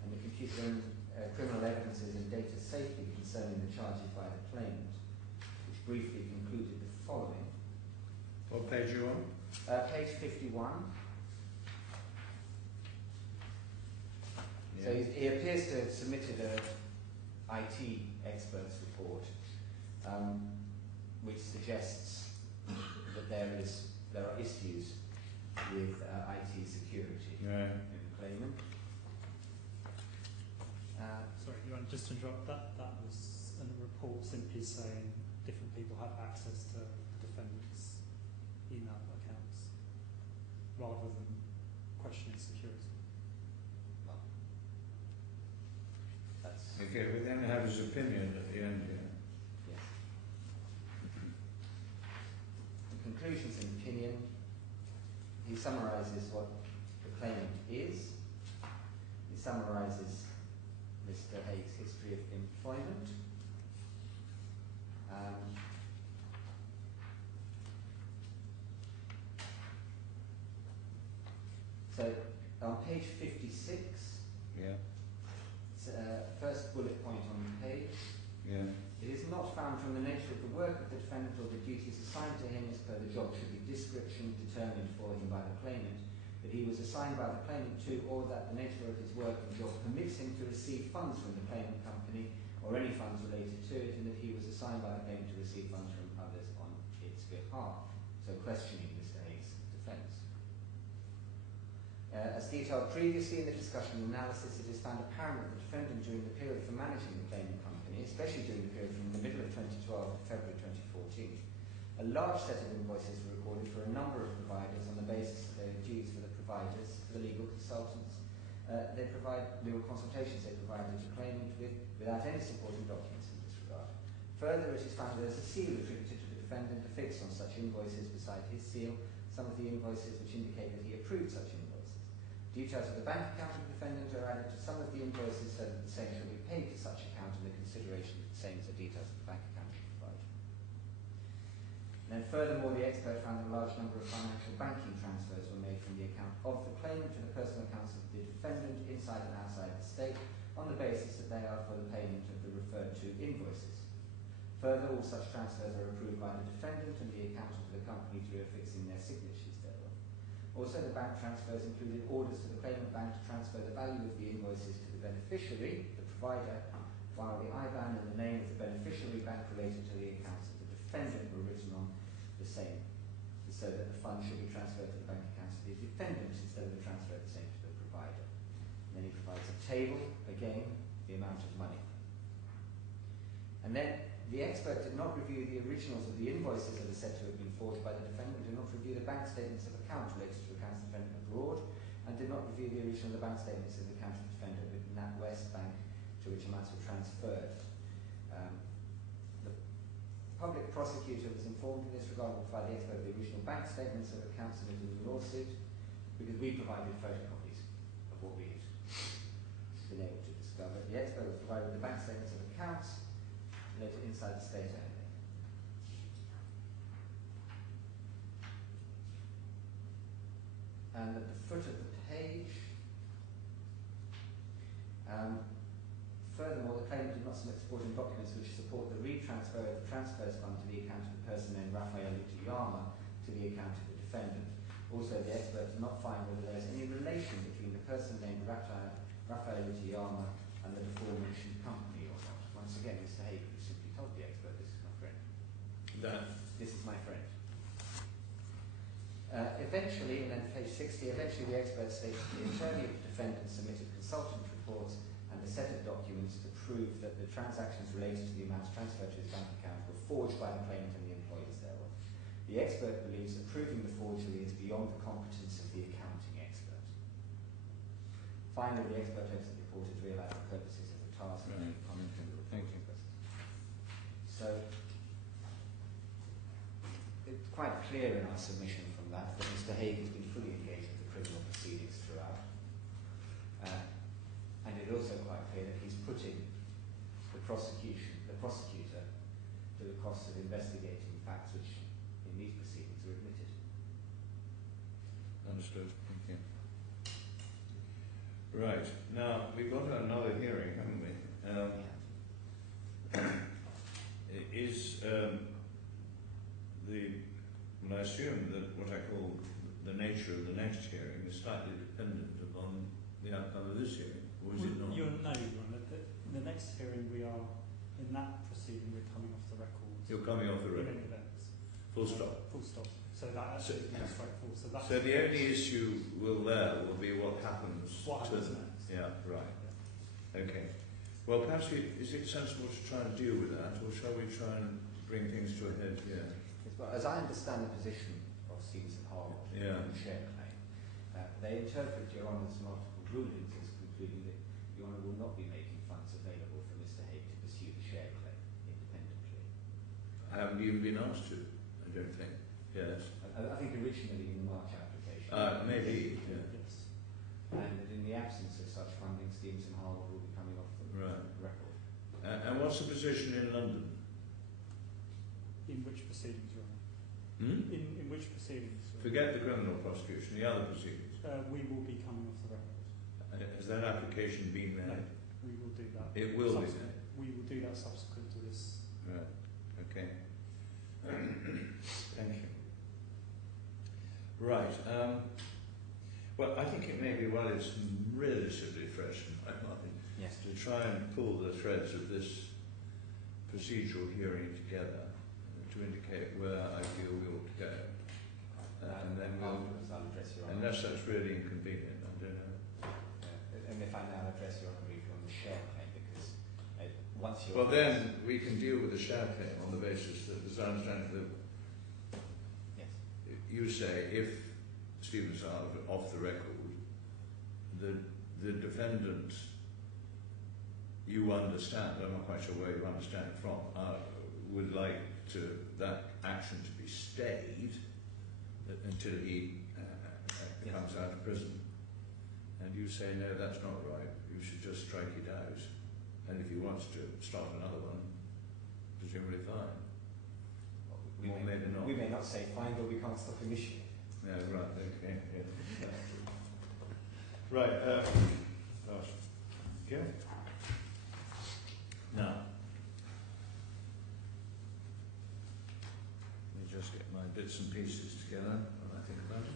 and the computer and criminal evidences and data safety concerning the charges by the claimant, which briefly concluded the following. What page are you on? Page 51. So Yeah. he appears to have submitted a IT expert's report, which suggests that there are issues with IT security Yeah. in the claimant. Sorry, you want just to interrupt. That was a report simply saying different people have access to the defendant's email accounts, rather than questioning security. Well, that's Okay, but then have his opinion at the end here. yes. In conclusions and opinion, he summarises what the claimant is. He summarises Mr. Haig's history of employment. So on page 56, Yeah. First bullet point on the page. Yeah. It is not found from the nature of the work of the defendant or the duties assigned to him as per the job should be description determined for him by the claimant, that he was assigned by the claimant to, or that the nature of his work and job permits him to receive funds from the claimant company or any funds related to it, and that he was assigned by the claimant to receive funds from others on its behalf. So questioning Mr. Haig's defence. As detailed previously in the discussion and analysis, it is found apparent that the defendant during the period for managing the claimant company, especially during the period from the middle of 2012 to February 2014, a large set of invoices were recorded for a number of providers on the basis that they were dues for the providers, for the legal consultants. They provide legal consultations they provided to claimant without any supporting documents in this regard. Further, it is found there is a seal attributed to the defendant affixed on such invoices beside his seal, some of the invoices which indicate that he approved such invoices. Details of the bank account of the defendant are added to some of the invoices so that the same shall be paid to such account, and the consideration is the same as the details of the bank account provided. And then furthermore, the expert found that a large number of financial banking transfers were made from the account of the claimant to the personal accounts of the defendant inside and outside the state on the basis that they are for the payment of the referred to invoices. Further, all such transfers are approved by the defendant and the accountant of the company through affixing their signatures thereof. Also, the bank transfers included orders for the claimant bank to transfer the value of the invoices to the beneficiary, the provider, while the IBAN and the name of the beneficiary bank related to the accounts of the defendant were written on the same, so that the funds should be transferred to the bank accounts of the defendant instead of the transfer the same to the provider. And then he provides a table, again, the amount of money. And then the expert did not review the originals of the invoices that are said to have been forged by the defendant, did not review the bank statements of account related to accounts of the defendant abroad, and did not review the original of the bank statements of the account of the defendant with NatWest Bank to which amounts were transferred. The public prosecutor was informed in this regard by the expert of the original bank statements of accounts submitted in the lawsuit, because we provided photocopies of what we had been able to discover. The expert was provided with the bank statements of accounts related inside the state only. And at the foot of the page, furthermore, the claimant did not submit supporting documents which support the retransfer of the transfers fund to the account of the person named Raphael Utiyama to the account of the defendant. Also, the expert did not find whether there is any relation between the person named Raphael Utiyama and the aforementioned company or not. Once again, Mr. Haig simply told the expert, this is my friend. This is my friend. Eventually, and then page 60, eventually the expert states that the attorney of the defendant submitted consultant reports and a set of documents to prove that the transactions related to the amounts transferred to his bank account were forged by the claimant and the employees thereof. The expert believes that proving the forgery is beyond the competence of the accounting expert. Finally, the expert hopes that the report is realised for purposes of the task and commenting the report. Thank you. So, it's quite clear in our submission from that Mr. Haig has been fully engaged with the criminal proceedings throughout. And it's also quite clear that he's putting the prosecutor, to the cost of investigating facts which in these proceedings are admitted. Understood. Thank you. Right. Now, we've got another hearing, haven't we? I assume that what I call the nature of the next hearing is slightly dependent upon the outcome of this hearing, or is it not? Your Honor, the next hearing we are, in that proceeding, we're coming off the record. You're coming off the record. Full stop. Full stop. So that actually is straightforward. So the only issue will be what happens. Next. Yeah, right. Yeah. Okay. Well, perhaps is it sensible to try and deal with that, or shall we try and bring things to a head here? Well, as I understand the position of Stevenson Harwood on the share claim, they interpret Your Honour's multiple rulings as concluding that Your Honour will not be making funds available for Mr. Haig to pursue the share claim independently. I haven't even been asked to, I don't think. Yes. I think originally in the March application. Maybe, yeah. Yes. And in the the absence of such funding, Stevens and Harwood will be coming off the Right. record. And what's the position in London? In which proceedings, Your Honour? Hmm? In which proceedings? Forget the criminal prosecution, the other proceedings. We will be coming off the record. Has that application been No, made? we will do that. It will be subsequent- made. We will do that subsequent to this. Right. Okay. Thank you. Right. Well, I think it may be, while it's relatively fresh in my mind, Yes. to try and pull the threads of this procedural hearing together to indicate where I feel we ought to go. And then afterwards I'll address your Honour. unless that's really inconvenient, I don't know. And if I now address your Honour briefly on the share claim, because once you're... Well, then we can deal with the share claim on the basis that, as I understand it, Yes. you say if Stevens are off the record, the defendant, you understand, I'm not quite sure where you understand it from, would like that action to be stayed until he comes out of prison. And you say, no, that's not right, you should just strike it out. And if he wants to start another one, presumably fine. Or maybe not. We may not say fine, but we can't stop initiating. Yeah, right, okay, yeah. Right, gosh. Okay. Now, let me just get my bits and pieces together when I think about it.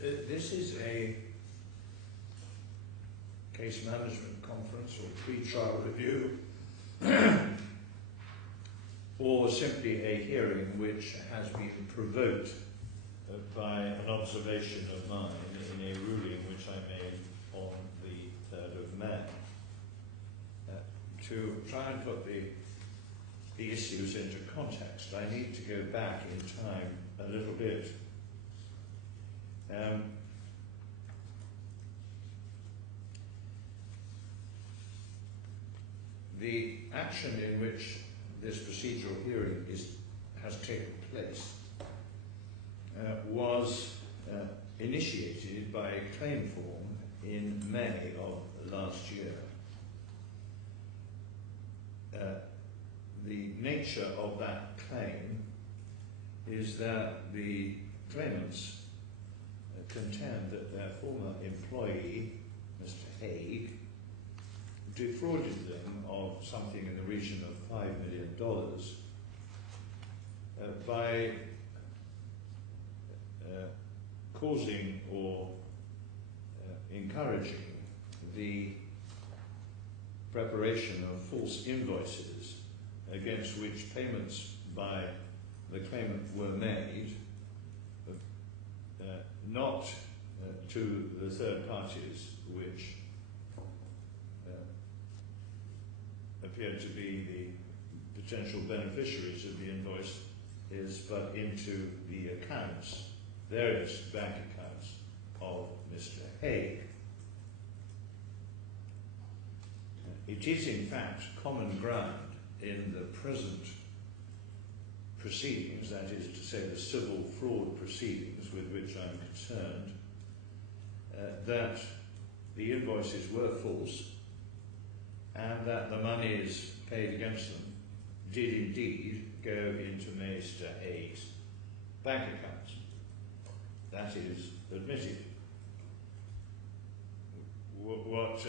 This is a case management conference or pre-trial review, or simply a hearing which has been provoked by an observation of mine in a ruling which I made on the 3rd of May. To try and put the issues into context, I need to go back in time a little bit. The action in which this procedural hearing has taken place was initiated by a claim form in May of last year. The nature of that claim is that the claimants contend that their former employee, Mr. Haig, defrauded them of something in the region of $5 million by causing or encouraging the preparation of false invoices against which payments by the claimant were made, not to the third parties which appeared to be the potential beneficiaries of the invoice, but into the accounts, various bank accounts of Mr. Haig. It is in fact common ground in the present proceedings, that is to say the civil fraud proceedings with which I'm concerned, that the invoices were false and that the monies paid against them did indeed go into Mr. Haig's bank accounts. That is admitted. What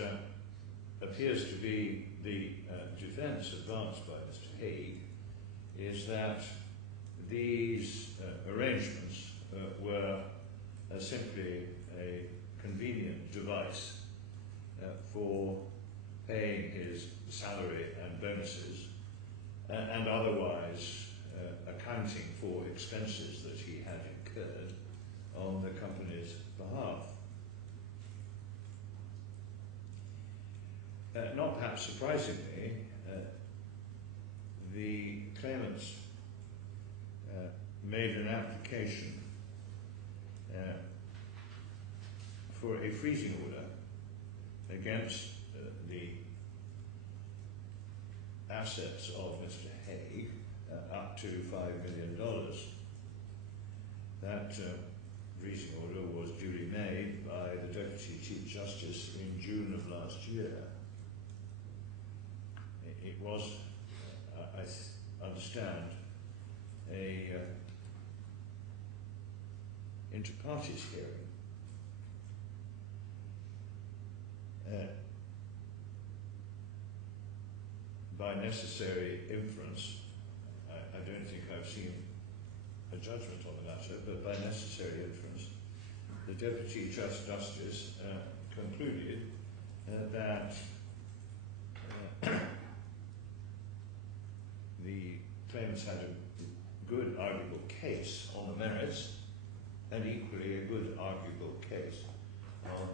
appears to be the defence advanced by Mr. Haig is that these arrangements were simply a convenient device for paying his salary and bonuses and otherwise accounting for expenses that he had incurred on the company's behalf. Not perhaps surprisingly, the claimants made an application for a freezing order against the assets of Mr. Hague up to $5 million. That freezing order was duly made by the Deputy Chief Justice in June of last year. It was, I understand, a inter-parties hearing. By necessary inference, I don't think I've seen a judgment on the matter, but by necessary inference, the Deputy Justice concluded that the claimants had a good arguable case on the merits, and equally a good arguable case on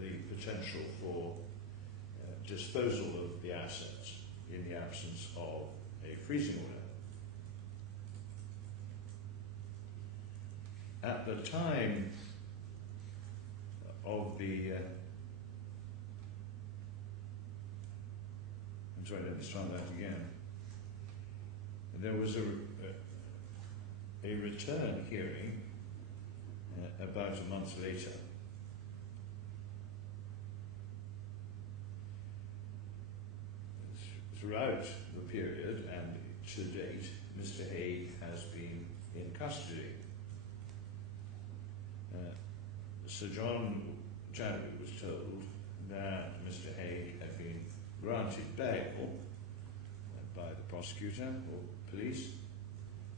the potential for disposal of the assets in the absence of a freezing order. At the time of the I'm sorry, let me start that again. There was a return hearing about a month later. Throughout the period and to date, Mr. Hague has been in custody. Sir John Chadwick was told that Mr. Hague had been granted bail by the prosecutor or police,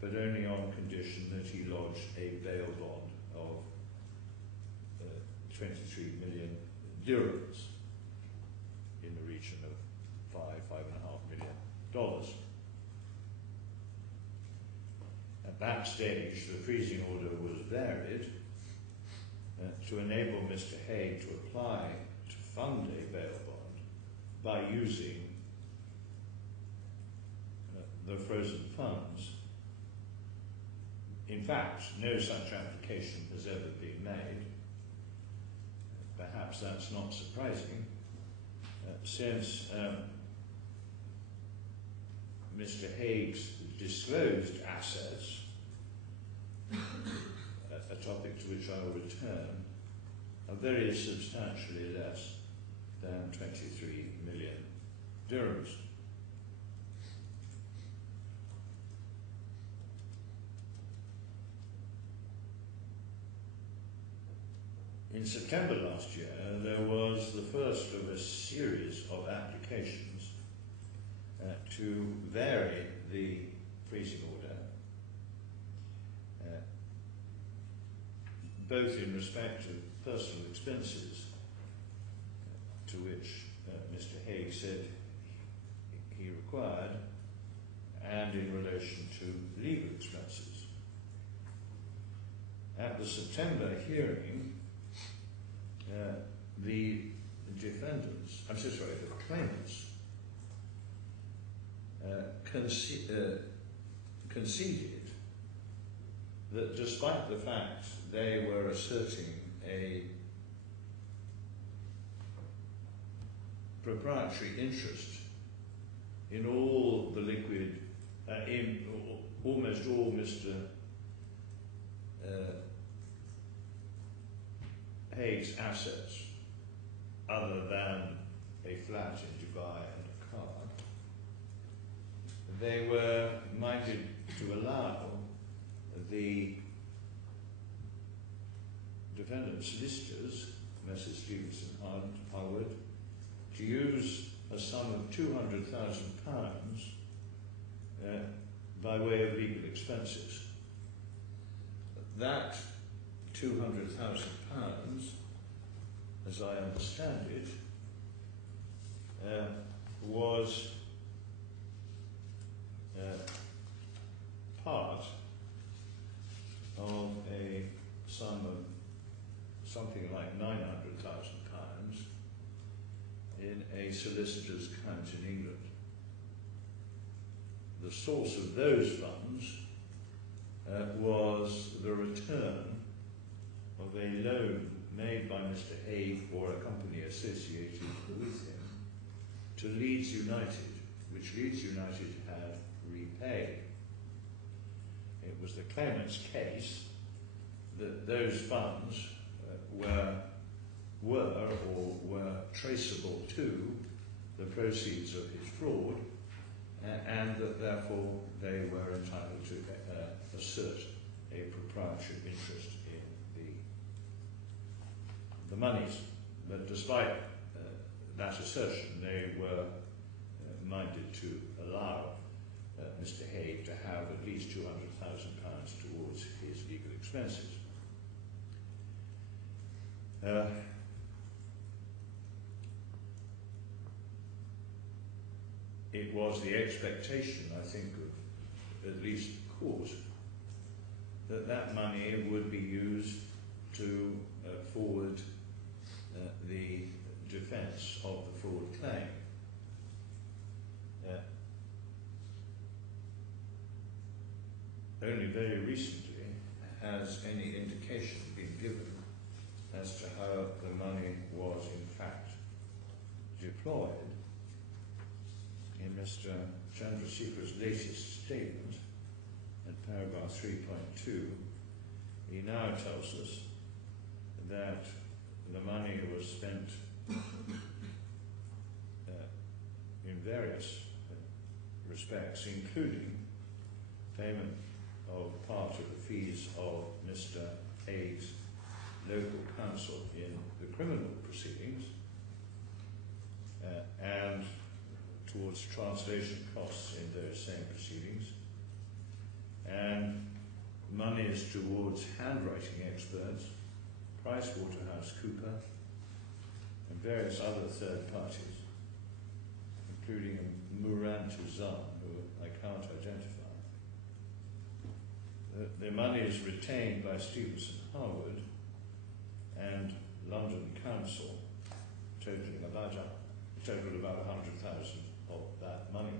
but only on condition that he lodged a bail bond of 23 million dirhams, in the region of $5.5 million. At that stage, the freezing order was varied to enable Mr. Hague to apply to fund a bail bond by using the frozen funds. In fact, no such application has ever been made. Perhaps that's not surprising, since Mr. Hague's disclosed assets, a topic to which I will return, are very substantially less than 23 million dirhams. In September last year, there was the first of a series of applications to vary the freezing order, both in respect of personal expenses, to which Mr. Hague said he required, and in relation to legal expenses. At the September hearing, the defendants, I'm so sorry, the claimants, conceded that despite the fact they were asserting a proprietary interest in all the liquid, in almost all Mr. Hague's assets, other than a flat in Dubai and a car, they were minded to allow the defendant solicitors, Messrs. Stevenson Harwood, to use a sum of £200,000 by way of legal expenses. That £200,000, as I understand it, was part of a sum of something like £900,000 in a solicitor's account in England. The source of those funds was the return of a loan made by Mr. Hague or a company associated with him to Leeds United, which Leeds United had repaid. It was the claimant's case that those funds were traceable to the proceeds of his fraud, and that therefore they were entitled to assert a proprietary interest in the monies. But despite that assertion, they were minded to allow Mr. Hague to have at least £200,000 towards his legal expenses. It was the expectation, I think, of at least the court, that that money would be used to forward the defence of the fraud claim. Only very recently has any indication been given as to how the money was in fact deployed. In Mr. Chandrasekhar's latest statement, in paragraph 3.2, he now tells us that the money was spent in various respects, including payment of part of the fees of Mr. Hague's local counsel in the criminal proceedings, and towards translation costs in those same proceedings, and monies towards handwriting experts, PricewaterhouseCoopers, and various other third parties, including Muran Tuzan, who I can't identify. The money is retained by Stevenson Harwood and London Council, totaling about 100,000 of that money.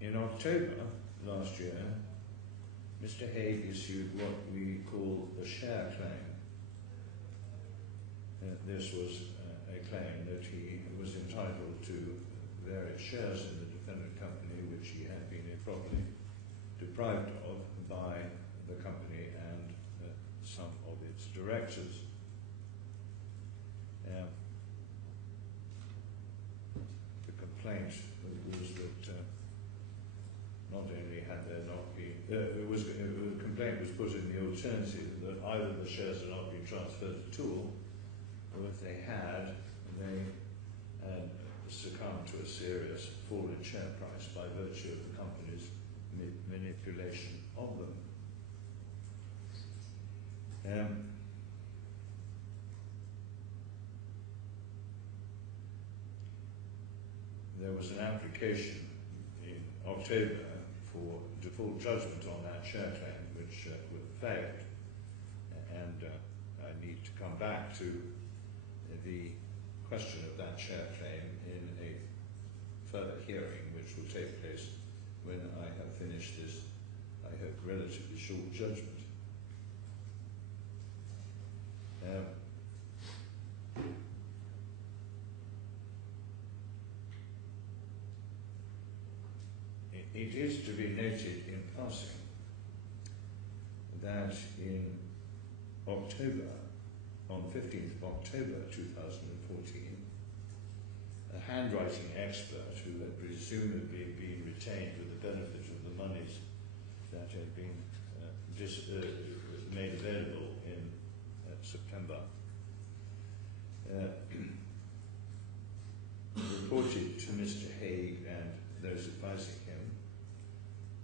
In October last year, Mr. Hague issued what we call the share claim. This was a claim that he was entitled to various shares in the defendant company which he had been improperly deprived of by the company and some of its directors. The complaint was that not only had there not been, the complaint was put in the alternative that either the shares had not been transferred at all, or if they had, they had succumbed to a serious fall in share price by virtue of the company's manipulation of them. There was an application in October for default judgment on that share claim, which failed, and I need to come back to the question of that share claim in a further hearing, which will take place when I have finished this, I hope, relatively short judgment. It is to be noted in passing that in October, on 15th of October 2014, a handwriting expert who had presumably been retained with the benefit of the monies that had been made available in September, reported to Mr. Hague and those advising him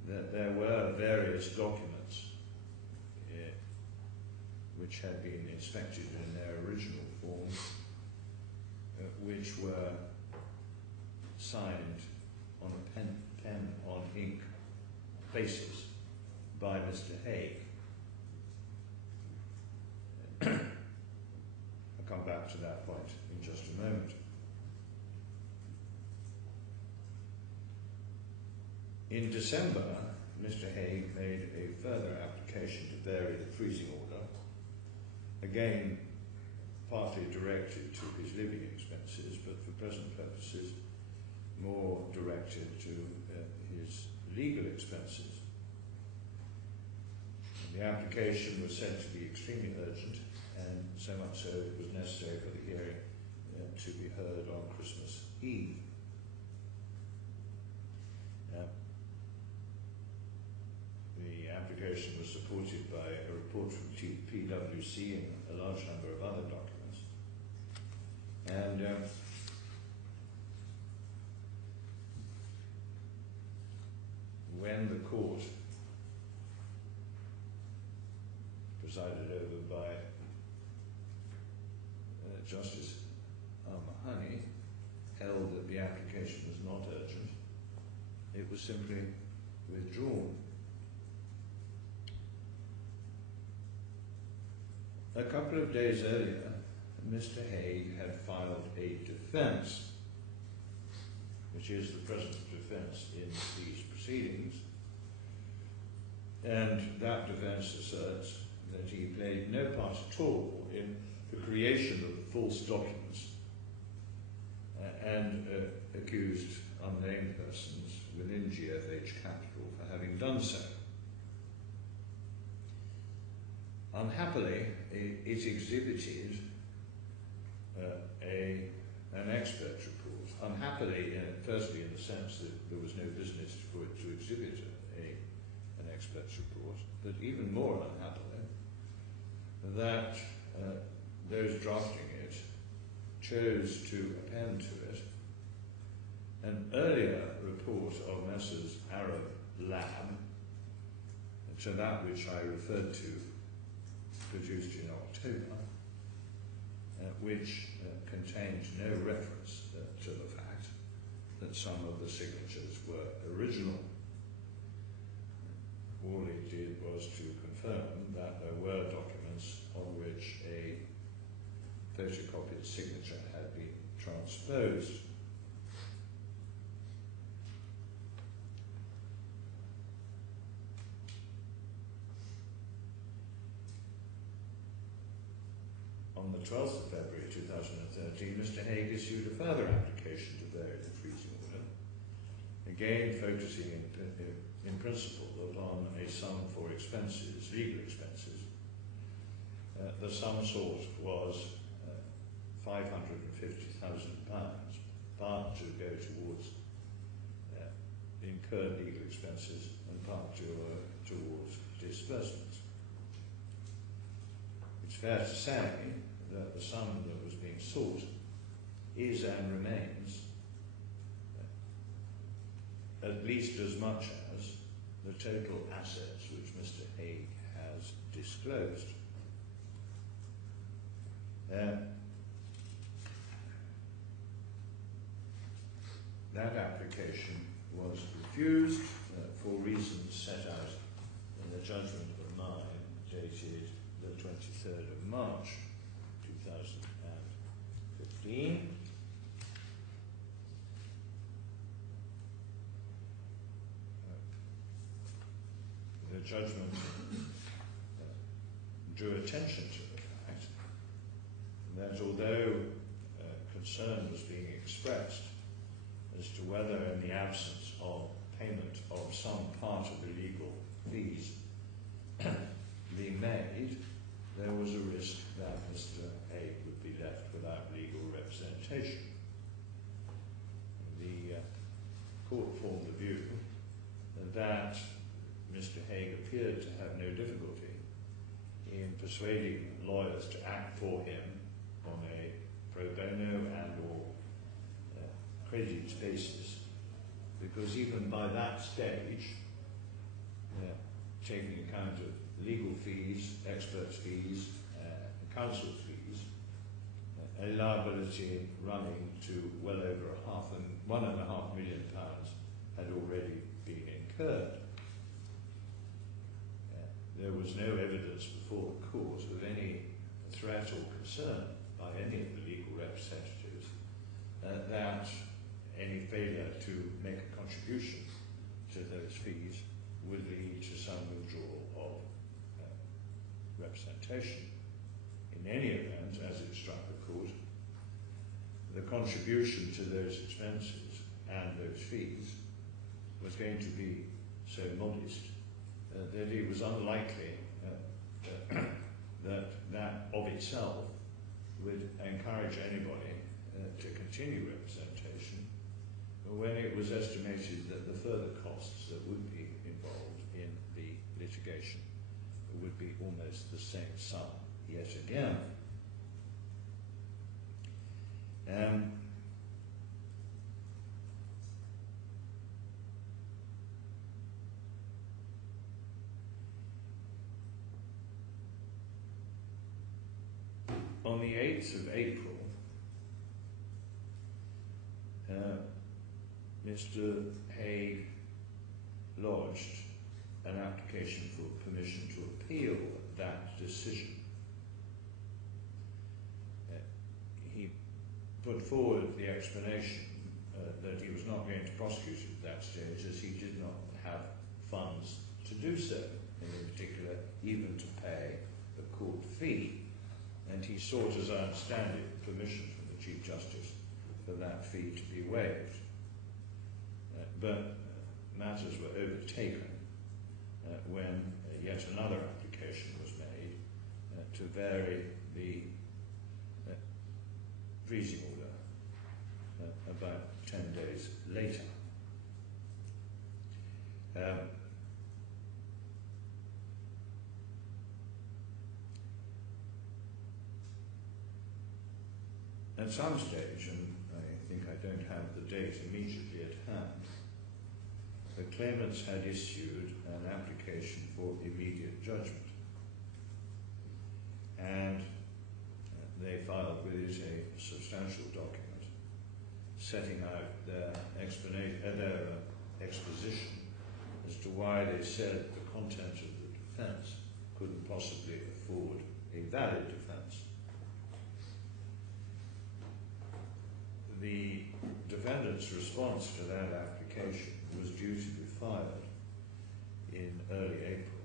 that there were various documents which had been inspected in their original form, which were signed on a pen on ink basis by Mr. Hague. I'll come back to that point in just a moment. In December, Mr. Hague made a further application to vary the freezing order, again partly directed to his living expenses, but for present purposes more directed to his legal expenses. And the application was said to be extremely urgent, and so much so it was necessary for the hearing to be heard on Christmas Eve. The application was supported by a report from PwC and a large number of other documents. And when the court, presided over by Justice Al-Mahani, held that the application was not urgent, it was simply withdrawn. A couple of days earlier, Mr. Hague had filed a defence, which is the present defence in these proceedings, and that defence asserts that he played no part at all in the creation of the false documents and accused unnamed persons within GFH Capital for having done so. Unhappily, it exhibited an expert report. Unhappily, firstly in the sense that there was no business for it to exhibit an expert's report, but even more unhappily, that those drafting it chose to append to it an earlier report of Messrs. Arab Lab, to that which I referred to, produced in October, which contained no reference to the fact that some of the signatures were original. All it did was to confirm that there were documents on which a photocopied signature had been transposed. On the 12th of February 2013, Mr. Hague issued a further application to vary the freezing order, again focusing in principle upon a sum for expenses, legal expenses. The sum sought was £550,000, part to go towards incurred legal expenses and part towards disbursements. It's fair to say that the sum that was being sought is and remains at least as much as the total assets which Mr. Hague has disclosed. That application was refused for reasons set out in the judgment of mine dated the 23rd of March 2015. The judgment drew attention to the fact that although concern was being expressed as to whether in the absence of payment of some part of the legal fees being made, there was a risk that Mr. Hague would be left without legal representation. The court formed the view that Mr. Hague appeared to have no difficulty in persuading lawyers to act for him on a pro bono and or credit basis, because even by that stage, taking account of legal fees, experts' fees, counsel's fees, a liability running to well over £1.5 million had already been incurred. was no evidence before the court of any threat or concern by any of the legal representatives that any failure to make a contribution to those fees would lead to some withdrawal of representation. In any event, as it struck the court, the contribution to those expenses and those fees was going to be so modest that it was unlikely that of itself would encourage anybody to continue representation when it was estimated that the further costs that would be involved in the litigation would be almost the same sum yet again. On the 8th of April, Mr. Haig lodged an application for permission to appeal that decision. He put forward the explanation that he was not going to prosecute at that stage as he did not have funds to do so, and in particular even to pay a court fee. And he sought, as I understand it, permission from the Chief Justice for that fee to be waived. But matters were overtaken when yet another application was made to vary the freezing order about 10 days later. At some stage, and I think I don't have the date immediately at hand, the claimants had issued an application for immediate judgment, and they filed with it a substantial document setting out their exposition as to why they said the content of the defence couldn't possibly afford a valid defence. The defendant's response to that application was due to be filed in early April,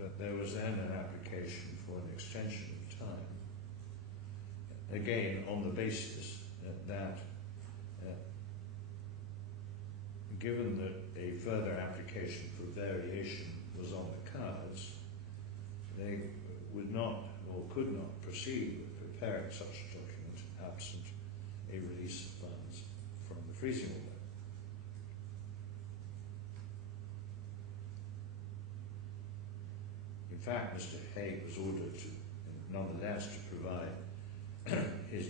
but there was then an application for an extension of time, again on the basis that given that a further application for variation was on the cards, they would not or could not proceed with preparing such a document absent a release of funds from the freezing order. In fact, Mr. Haig was ordered to, nonetheless, to provide his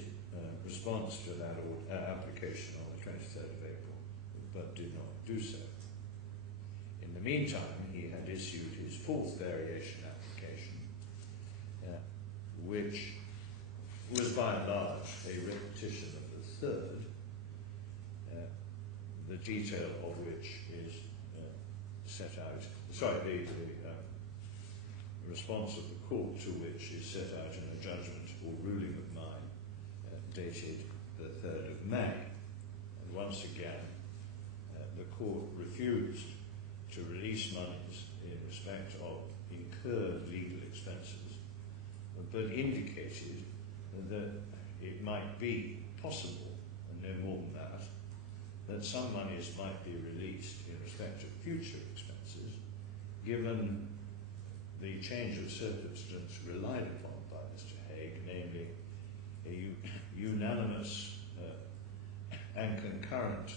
response to that application on the 23rd of April, but did not do so. In the meantime, he had issued his fourth variation application, which was by and large a repetition of the third, the detail of which is set out, the response of the court to which is set out in a judgment or ruling of mine dated the 3rd of May. And once again, the court refused to release monies in respect of incurred legal expenses, but indicated that it might be possible, and no more than that some monies might be released in respect of future expenses, given the change of circumstance relied upon by Mr. Haig, namely a unanimous and concurrent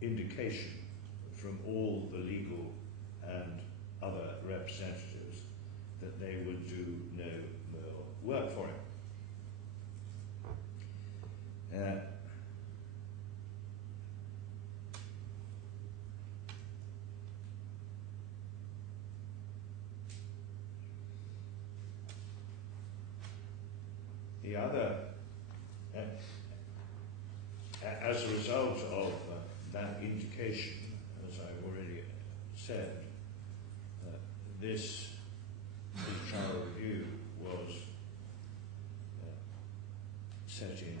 indication from all the legal and other representatives that they would do no more work for him. The other, as a result of that indication, as I said, this trial review was set in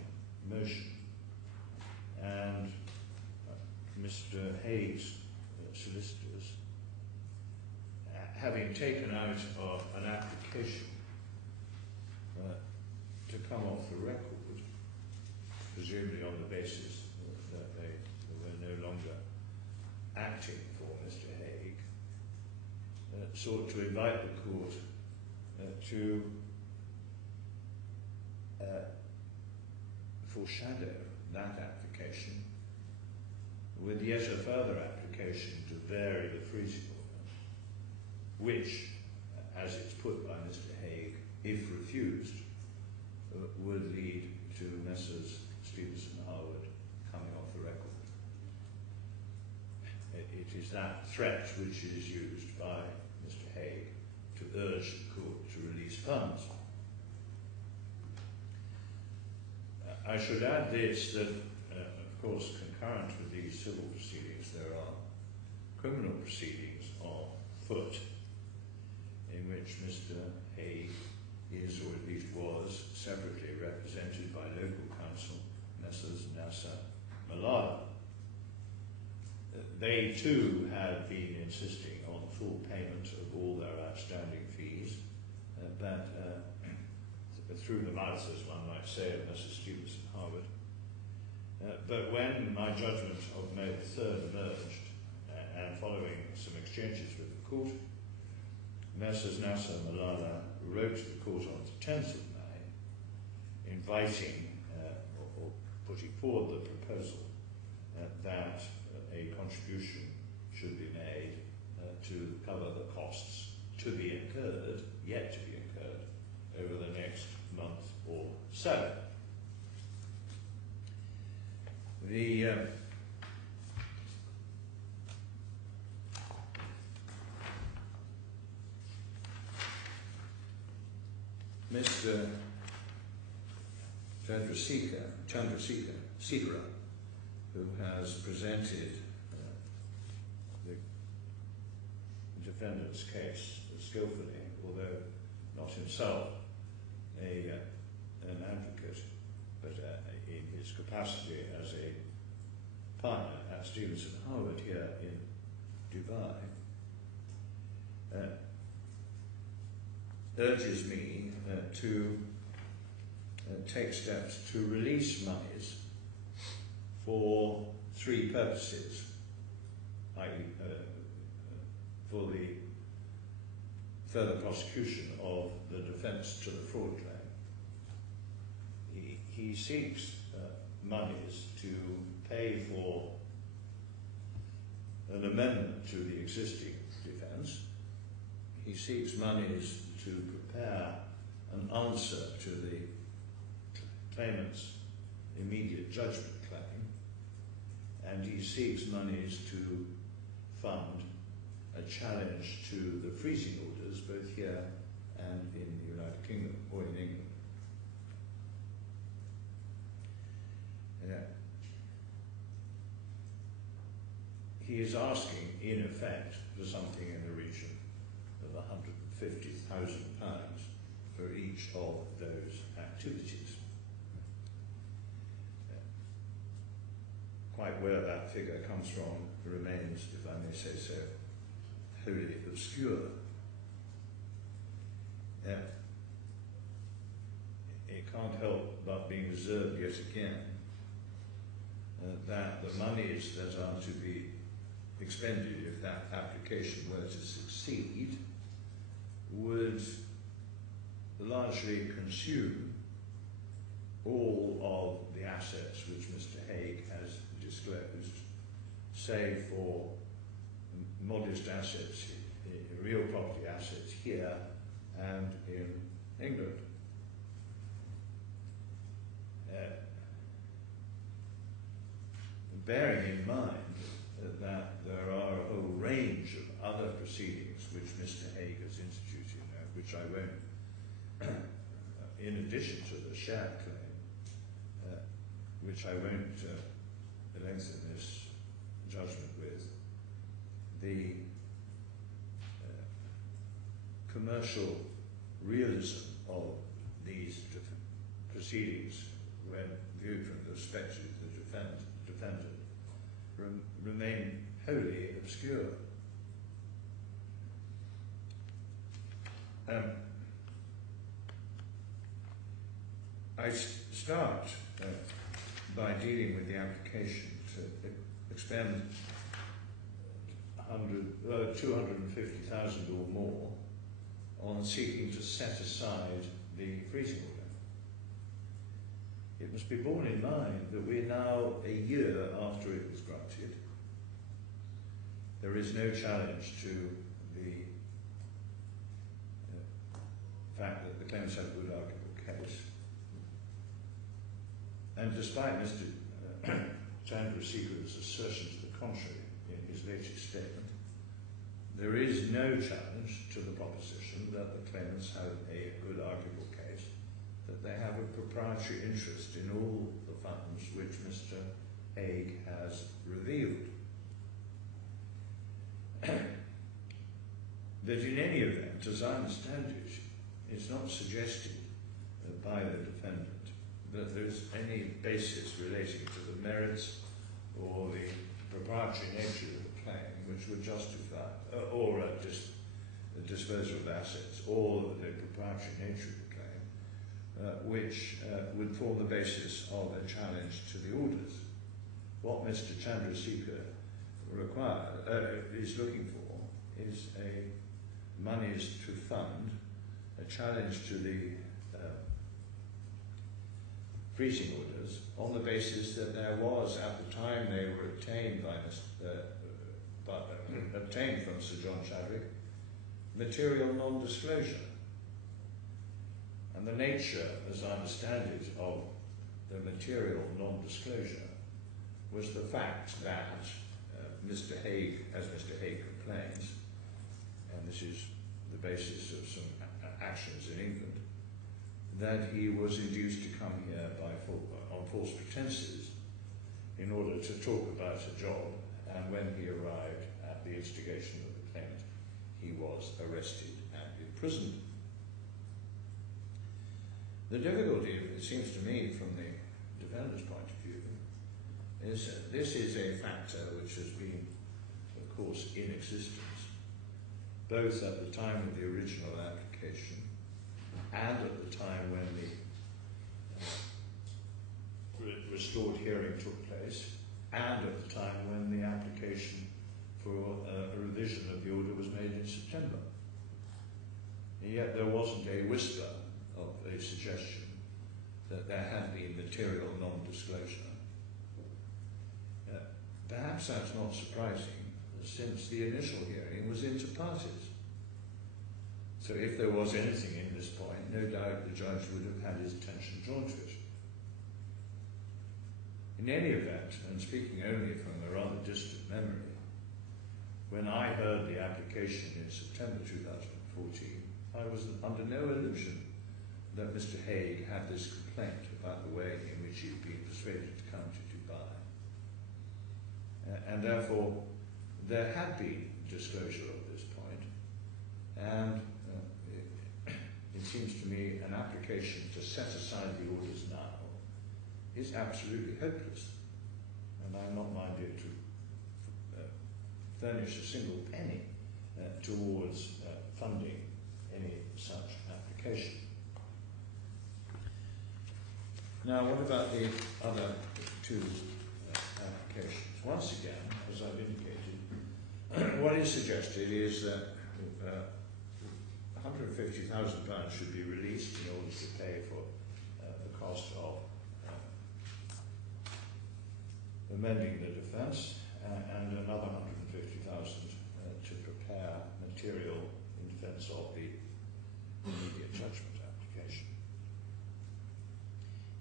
motion, and Mr. Hayes' solicitors, having taken out of an application to come off the record, presumably on the basis that they were no longer acting for Mr. Hague, sought to invite the court to foreshadow that application with yet a further application to vary the freezing order, which, as it's put by Mr. Hague, if refused, would lead to Messrs. Stevenson and Harwood coming off the record. It is that threat which is used by Mr. Hague to urge the court to release funds. I should add this, that of course concurrent with these civil proceedings there are criminal proceedings on foot in which Mr. Hague is, or at least was, separately represented by local counsel Messrs. Nasser Malala. They too have been insisting on full payment of all their outstanding fees, but through the mouth, as one might say, of Messrs. Stevenson Harwood. But when my judgment of May the 3rd emerged, and following some exchanges with the court, Messrs. Nasser Malala wrote to the court on the 10th of May, inviting or putting forward the proposal that a contribution should be made to cover the costs to be incurred, yet to be incurred, over the next month or so. The Mr. Chandrasekhar, who has presented the defendant's case skillfully, although not himself an advocate, but in his capacity as a partner at Stevenson Harwood here in Dubai, urges me to take steps to release monies for three purposes, i.e. For the further prosecution of the defence to the fraud claim. He seeks monies to pay for an amendment to the existing defence. He seeks monies to prepare an answer to the claimant's immediate judgment claim, and he seeks monies to fund a challenge to the freezing orders both here and in the United Kingdom, or in England. He is asking, in effect, for something in the region of £150,000 for each of those activities. Quite where that figure comes from remains, if I may say so, wholly obscure. It can't help but being observed yet again that the monies that are to be expended if that application were to succeed would largely consume all of the assets which Mr. Hague has disclosed, save for modest assets, real property assets here and in England. Bearing in mind that there are a whole range of other proceedings which Mr. Hague has instituted, which I won't, in addition to the share claim, which I won't lengthen this judgment with, the commercial realism of these proceedings, when viewed from the perspective of the defendant, remain wholly obscure. I start by dealing with the application to expend 250,000 or more on seeking to set aside the freezing order. It must be borne in mind that we're now a year after it was granted. There is no challenge to the fact that the claimants have a good arguable case. And despite Mr. Chandrasekhar's assertion to the contrary in his latest statement, there is no challenge to the proposition that the claimants have a good arguable case, that they have a proprietary interest in all the funds which Mr. Hague has revealed. That in any event, as I understand it, it's not suggested by the defendant that there's any basis relating to the merits or the proprietary nature of the claim which would justify, or the disposal of assets, or the proprietary nature of the claim, which would form the basis of a challenge to the orders. What Mr. Chandrasekhar is looking for is monies to fund a challenge to the freezing orders on the basis that there was, at the time they were obtained obtained from Sir John Chadwick, material non-disclosure. And the nature, as I understand it, of the material non-disclosure was the fact that Mr. Hague, as Mr. Hague complains, and this is the basis of some actions in England, that he was induced to come here on false pretenses in order to talk about a job, and when he arrived at the instigation of the claimant, he was arrested and imprisoned. The difficulty, it seems to me, from the defendant's point of view, is that this is a factor which has been, of course, in existence, both at the time of the original application and at the time when the restored hearing took place, and at the time when the application for a revision of the order was made in September. And yet there wasn't a whisper of a suggestion that there had been material non-disclosure. Perhaps that's not surprising, since the initial hearing was inter partes. So if there was anything in this point, no doubt the judge would have had his attention drawn to it. In any event, and speaking only from a rather distant memory, when I heard the application in September 2014, I was under no illusion that Mr. Hague had this complaint about the way in which he'd been persuaded to come to Dubai. And therefore, there had been disclosure of this point, and it seems to me an application to set aside the orders now is absolutely hopeless, and I'm not minded to furnish a single penny towards funding any such application. Now, what about the other two applications? Once again, as I've indicated, what is suggested is that £150,000 should be released in order to pay for the cost of amending the defence, and another £150,000 to prepare material in defence of the immediate judgment application.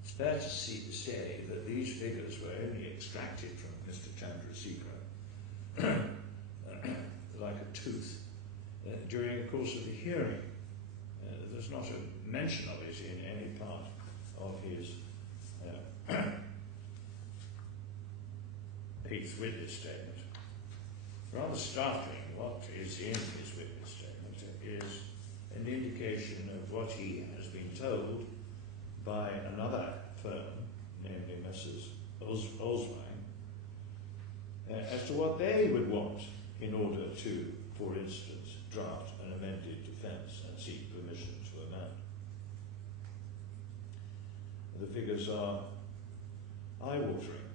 It's fair to say that these figures were only extracted from Mr. Chandrasekhar like a tooth during the course of the hearing. There's not a mention of it in any part of his eighth witness statement. Rather startling, what is in his witness statement is an indication of what he has been told by another firm, namely Messrs. Olswang, as to what they would want in order to, for instance, draft an amended defence and seek permission to amend. The figures are eye-watering.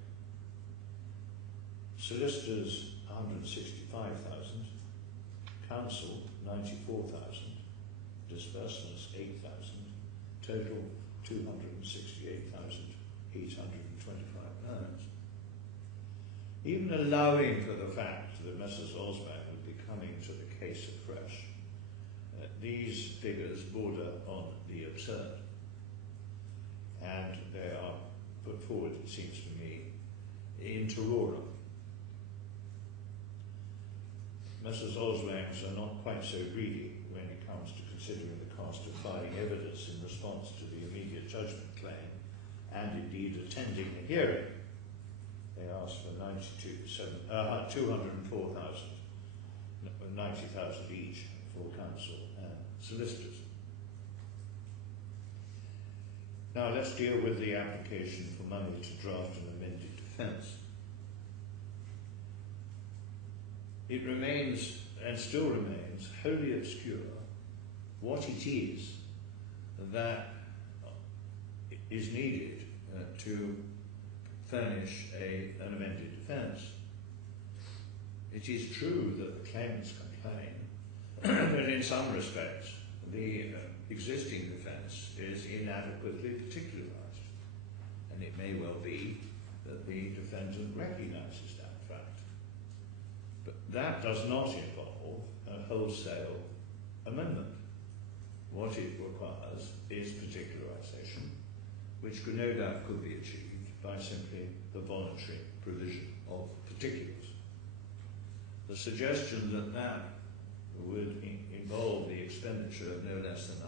Solicitors, 165,000, council, 94,000, disbursements, 8,000, total 268,825 pounds. Even allowing for the fact that Messrs. Olswang would be coming to the case afresh, these figures border on the absurd, and they are put forward, it seems to me, in terrorem. Messrs. Olswangs are not quite so greedy when it comes to considering the cost of filing evidence in response to the immediate judgment claim and indeed attending the hearing. They asked for 204,000, 90,000 each for counsel and solicitors. Now let's deal with the application for money to draft an amended defence. It remains, and still remains, wholly obscure what it is that is needed to furnish an amended defence. It is true that the claimants complain that in some respects the existing defence is inadequately particularised, and it may well be that the defendant recognises that fact. But that does not involve a wholesale amendment. What it requires is particularisation, which no doubt could be achieved by simply the voluntary provision of particulars. The suggestion that that would involve the expenditure of no less than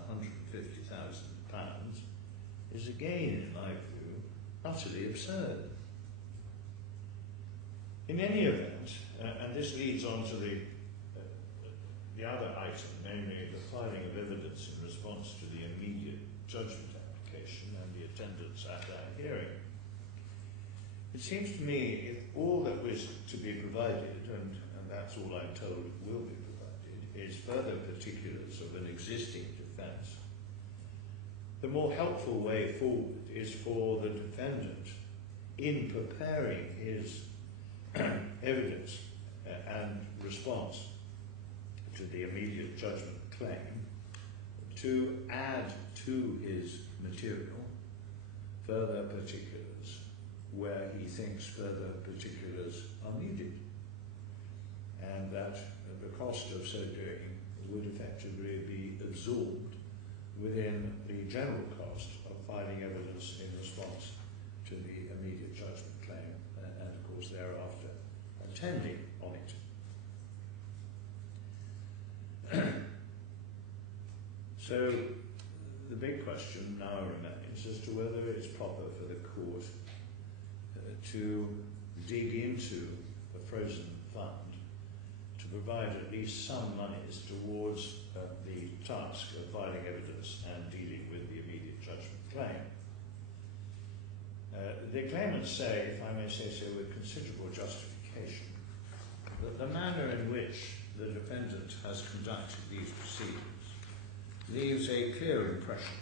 £150,000 is again, in my view, utterly absurd. In any event, and this leads on to the other item, namely the filing of evidence in response to the immediate judgment application and the attendance at that hearing. It seems to me if all that was to be provided, and that's all I'm told will be provided, is further particulars of an existing defence, the more helpful way forward is for the defendant, in preparing his evidence and response to the immediate judgment claim, to add to his material further particulars where he thinks further particulars are needed, and that the cost of so doing would effectively be absorbed within the general cost of filing evidence in response to the immediate judgment claim, and of course thereafter attending on it. So the big question now remains as to whether it's proper for the court to dig into the frozen fund to provide at least some monies towards the task of filing evidence and dealing with the immediate judgment claim. The claimants say, if I may say so with considerable justification, that the manner in which the defendant has conducted these proceedings leaves a clear impression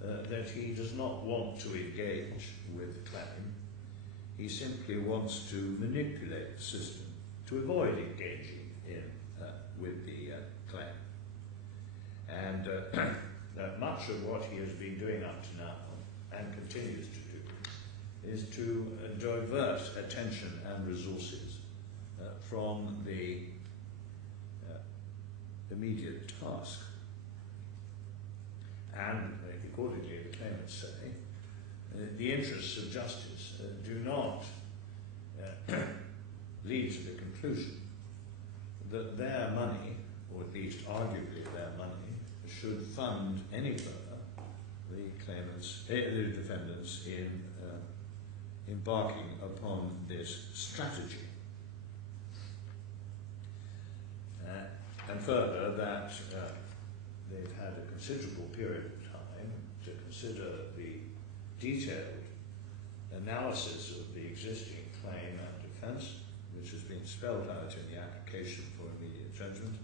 that he does not want to engage with the claim. He simply wants to manipulate the system to avoid engaging with the claim. And much of what he has been doing up to now, and continues to do, is to divert attention and resources from the immediate task. And accordingly, the claimants say, the interests of justice do not lead to the conclusion that their money, or at least arguably their money, should fund any further the claimants, the defendants in embarking upon this strategy. And further, that they've had a considerable period of time to consider the detailed analysis of the existing claim and defence, which has been spelled out in the application for immediate judgment,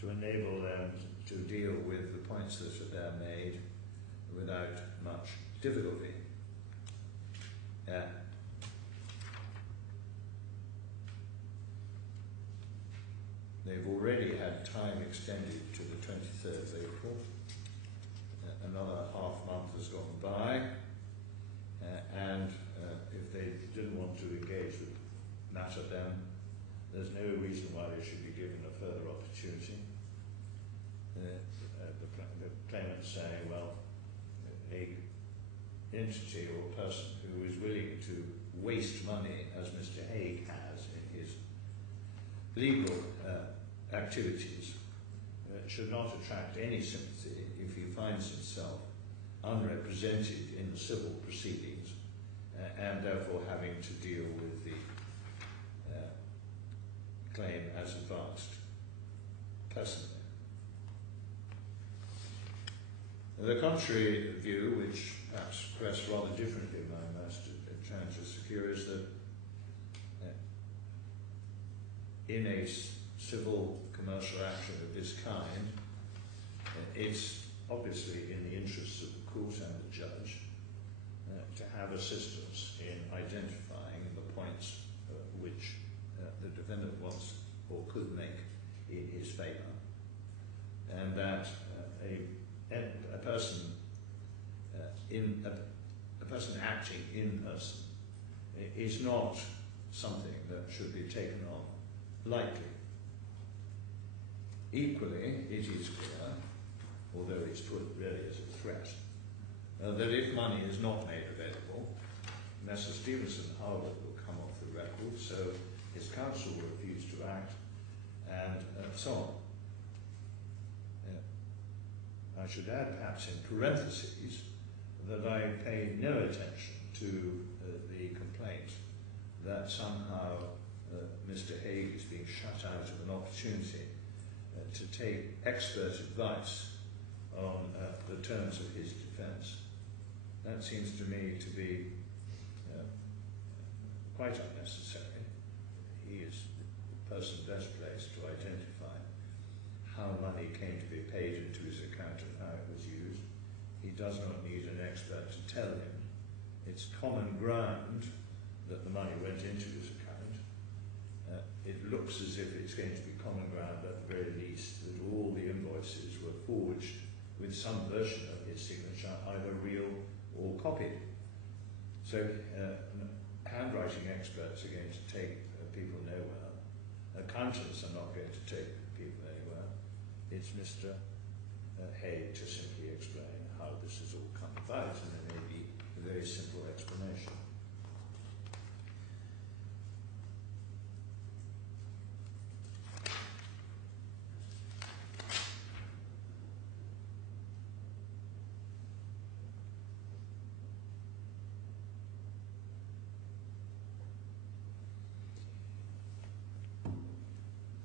to enable them to deal with the points that are there made without much difficulty. They've already had time extended to the 23rd of April. Another half month has gone by, and if they didn't want to engage the matter, then there's no reason why they should be given a further opportunity. The claimants say, well, a entity or person who is willing to waste money, as Mr. Hague has in his legal activities, should not attract any sympathy if he finds himself unrepresented in the civil proceedings and therefore having to deal with the claim as advanced personally. The contrary view, which perhaps expressed rather differently by most trying to secure, is that in a civil commercial action of this kind, it's obviously in the interests of the court and the judge to have assistance in identifying the points which the defendant wants or could make in his favour, and that a person acting in person is not something that should be taken on lightly. Equally, it is clear, although it's put really as a threat, that if money is not made available, Messrs. Stevenson and Howard will come off the record, so his counsel will refuse to act, and so on. I should add, perhaps in parentheses, that I pay no attention to the complaint that somehow Mr. Hague is being shut out of an opportunity to take expert advice on the terms of his defence. That seems to me to be quite unnecessary. He is the person best placed to identify how money came to be paid into his account and how it was used. He does not need an expert to tell him. It's common ground that the money went into his account. It looks as if it's going to be common ground at the very least that all the invoices were forged with some version of his signature, either real or copied. So handwriting experts are going to take people nowhere. Accountants are not going to take people anywhere. It's Mr. Hague to simply explain how this has all come about, and there may be a very simple explanation.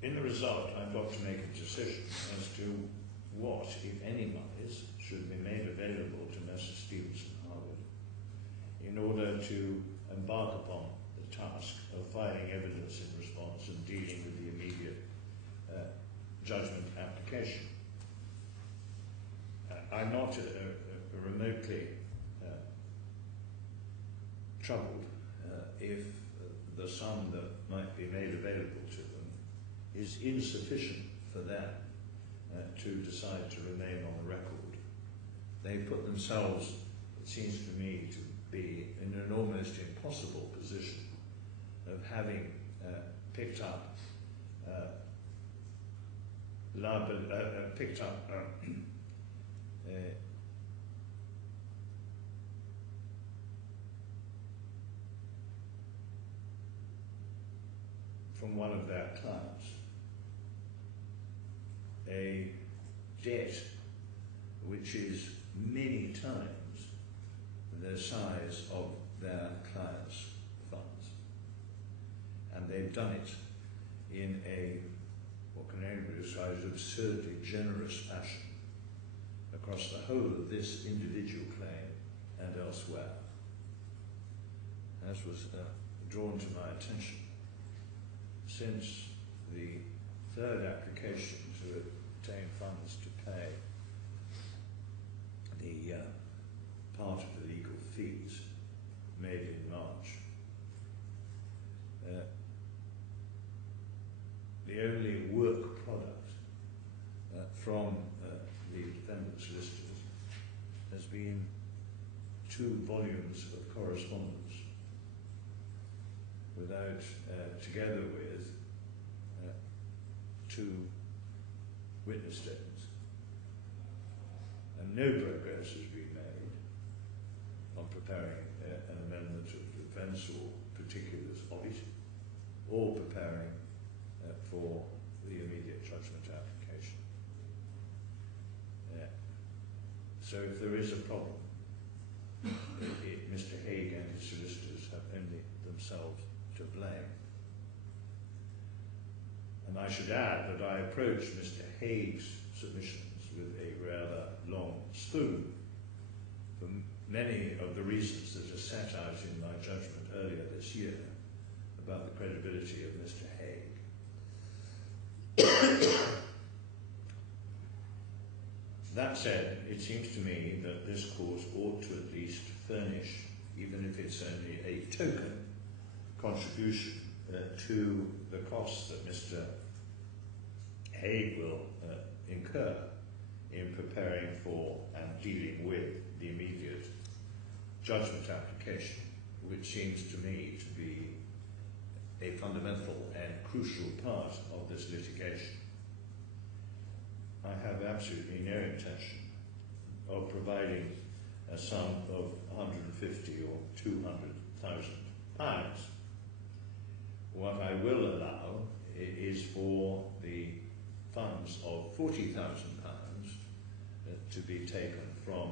In the result, I've got to make a decision as to what, if any, monies should be made available to Messrs. Stevenson and Howard in order to embark upon the task of filing evidence in response and dealing with the immediate judgment application. I'm not remotely troubled if the sum that might be made available to them is insufficient for them to decide to remain on the record. They've put themselves, it seems to me, to be in an almost impossible position of having picked up from one of their clients a debt which is many times the size of their client's funds. And they've done it in a, what can only be described as absurdly generous fashion. across the whole of this individual claim and elsewhere, as was drawn to my attention, since the third application to obtain funds to pay the part of the legal fees made in March, the only work product from the defendant solicitors has been 2 volumes of correspondence without, together with 2 witness statements. And no progress has been made on preparing an amendment of defence or particulars of it, or preparing for the immediate judgment application. So if there is a problem, Mr. Hague and his solicitors have only themselves to blame. And I should add that I approached Mr. Hague's submissions with a rather long spoon for many of the reasons that are set out in my judgment earlier this year about the credibility of Mr. Hague. That said, it seems to me that this court ought to at least furnish, even if it's only a token contribution to the costs that Mr. Hague will incur in preparing for and dealing with the immediate judgment application, which seems to me to be a fundamental and crucial part of this litigation. I have absolutely no intention of providing a sum of 150 or 200,000 pounds. What I will allow is for the funds of 40,000 pounds to be taken from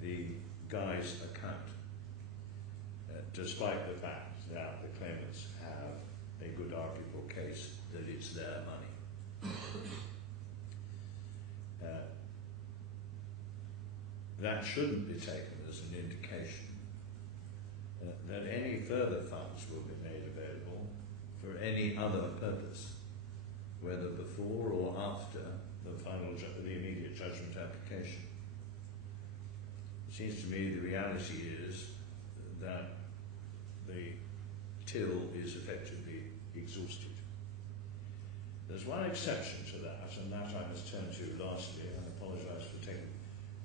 the guy's account, despite the fact that the claimants have a good arguable case that it's their money. That shouldn't be taken as an indication that any further funds will be made available for any other purpose, whether before or after the immediate judgment application. It seems to me the reality is that the till is effectively exhausted. There's one exception to that, and that I must turn to lastly, and apologise for taking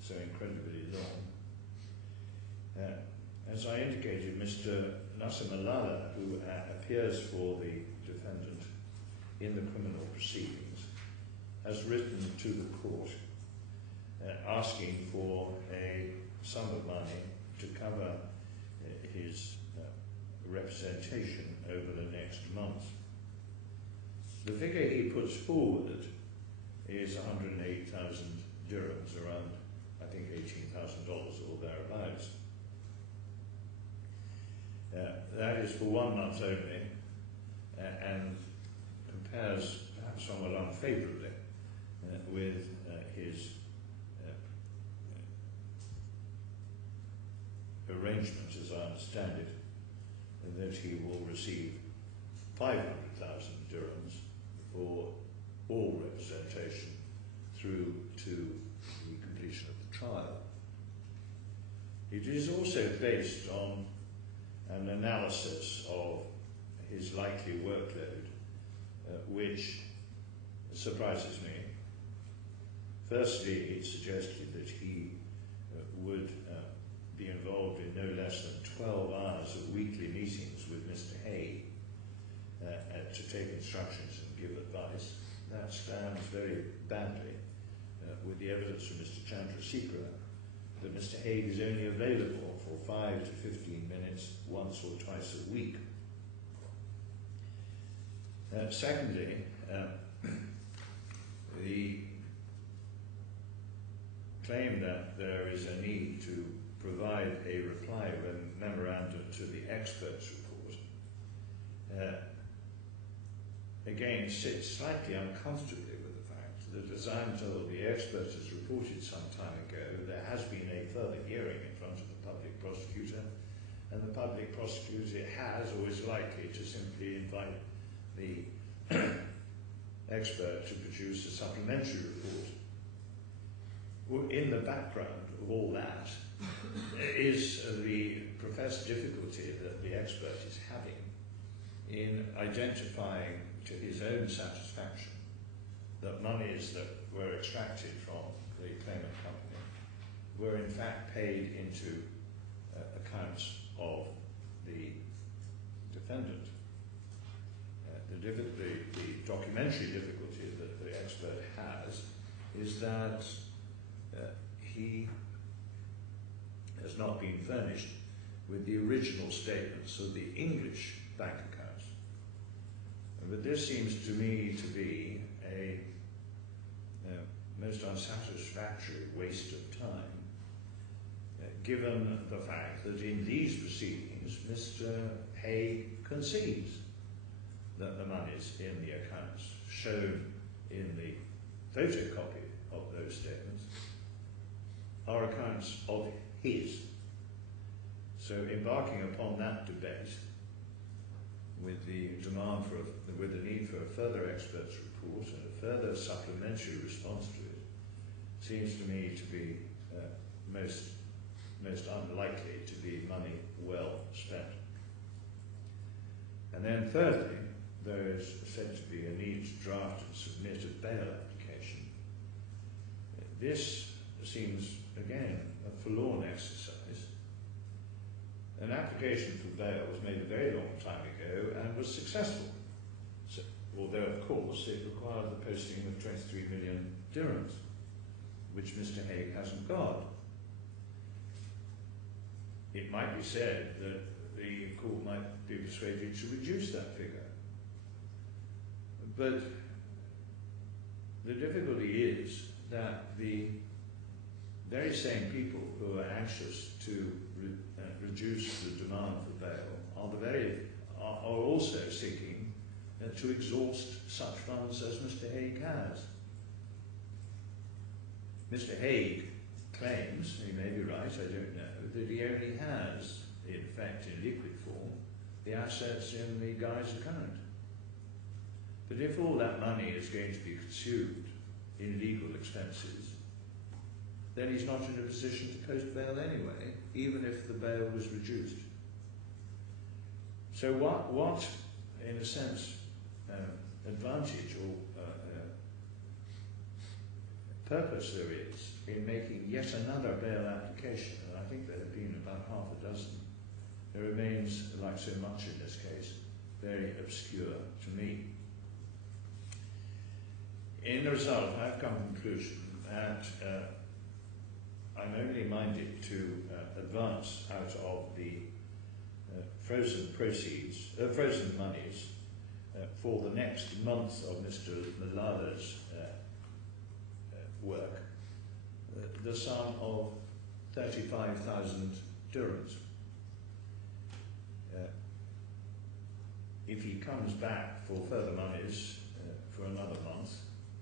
so incredibly long. As I indicated, Mr. Nasser-Malala, who appears for the defendant in the criminal proceedings, has written to the court asking for a sum of money to cover his representation over the next month. The figure he puts forward is 108,000 dirhams, around, I think, $18,000 or thereabouts. That is for 1 month only, and compares perhaps somewhat unfavourably with his arrangement, as I understand it, that he will receive 500,000 dirhams for all representation through to the completion of the trial. It is also based on an analysis of his likely workload, which surprises me. Firstly, it suggested that he would be involved in no less than 12 hours of weekly meetings with Mr. Hague to take instructions and give advice. That stands very badly with the evidence from Mr. Chandrasekhar that Mr. Hague is only available for 5 to 15 minutes once or twice a week. Secondly, the claim that there is a need to provide a reply or a memorandum to the expert's report again sits slightly uncomfortably with the fact that, as I'm told, the expert has reported some time ago, there has been a further hearing in front of the public prosecutor, and the public prosecutor has or is likely to simply invite the expert to produce a supplementary report. Well, in the background of all that is the professed difficulty that the expert is having in identifying to his own satisfaction that monies that were extracted from the claimant company were in fact paid into accounts of the defendant. The documentary difficulty that the expert has is that he has not been furnished with the original statements of the English bank accounts. But this seems to me to be a most unsatisfactory waste of time, given the fact that in these proceedings Mr. Haig concedes that the monies in the accounts shown in the photocopy of those statements are accounts of his. So embarking upon that debate with the demand for with the need for a further expert's report and a further supplementary response to it seems to me to be most unlikely to be money well spent. And then thirdly, there is said to be a need to draft and submit a bail application. This seems, again, a forlorn exercise. An application for bail was made a very long time ago and was successful. So, although, of course, it required the posting of 23 million dirhams, which Mr. Haig hasn't got. It might be said that the court might be persuaded to reduce that figure. But the difficulty is that the very same people who are anxious to reduce the demand for bail are also seeking to exhaust such funds as Mr. Haig has. Mr. Haig claims, he may be right, I don't know, that he only has, in fact, in liquid form, the assets in the guy's account. But if all that money is going to be consumed in legal expenses, then he's not in a position to post bail anyway, even if the bail was reduced. So what in a sense, advantage or purpose there is in making yet another bail application, and I think there have been about half a dozen, it remains, like so much in this case, very obscure to me. In the result, I've come to the conclusion that I'm only minded to advance out of the frozen monies for the next month of Mr. Malala's work, the sum of 35,000 dirhams. If he comes back for further monies for another month,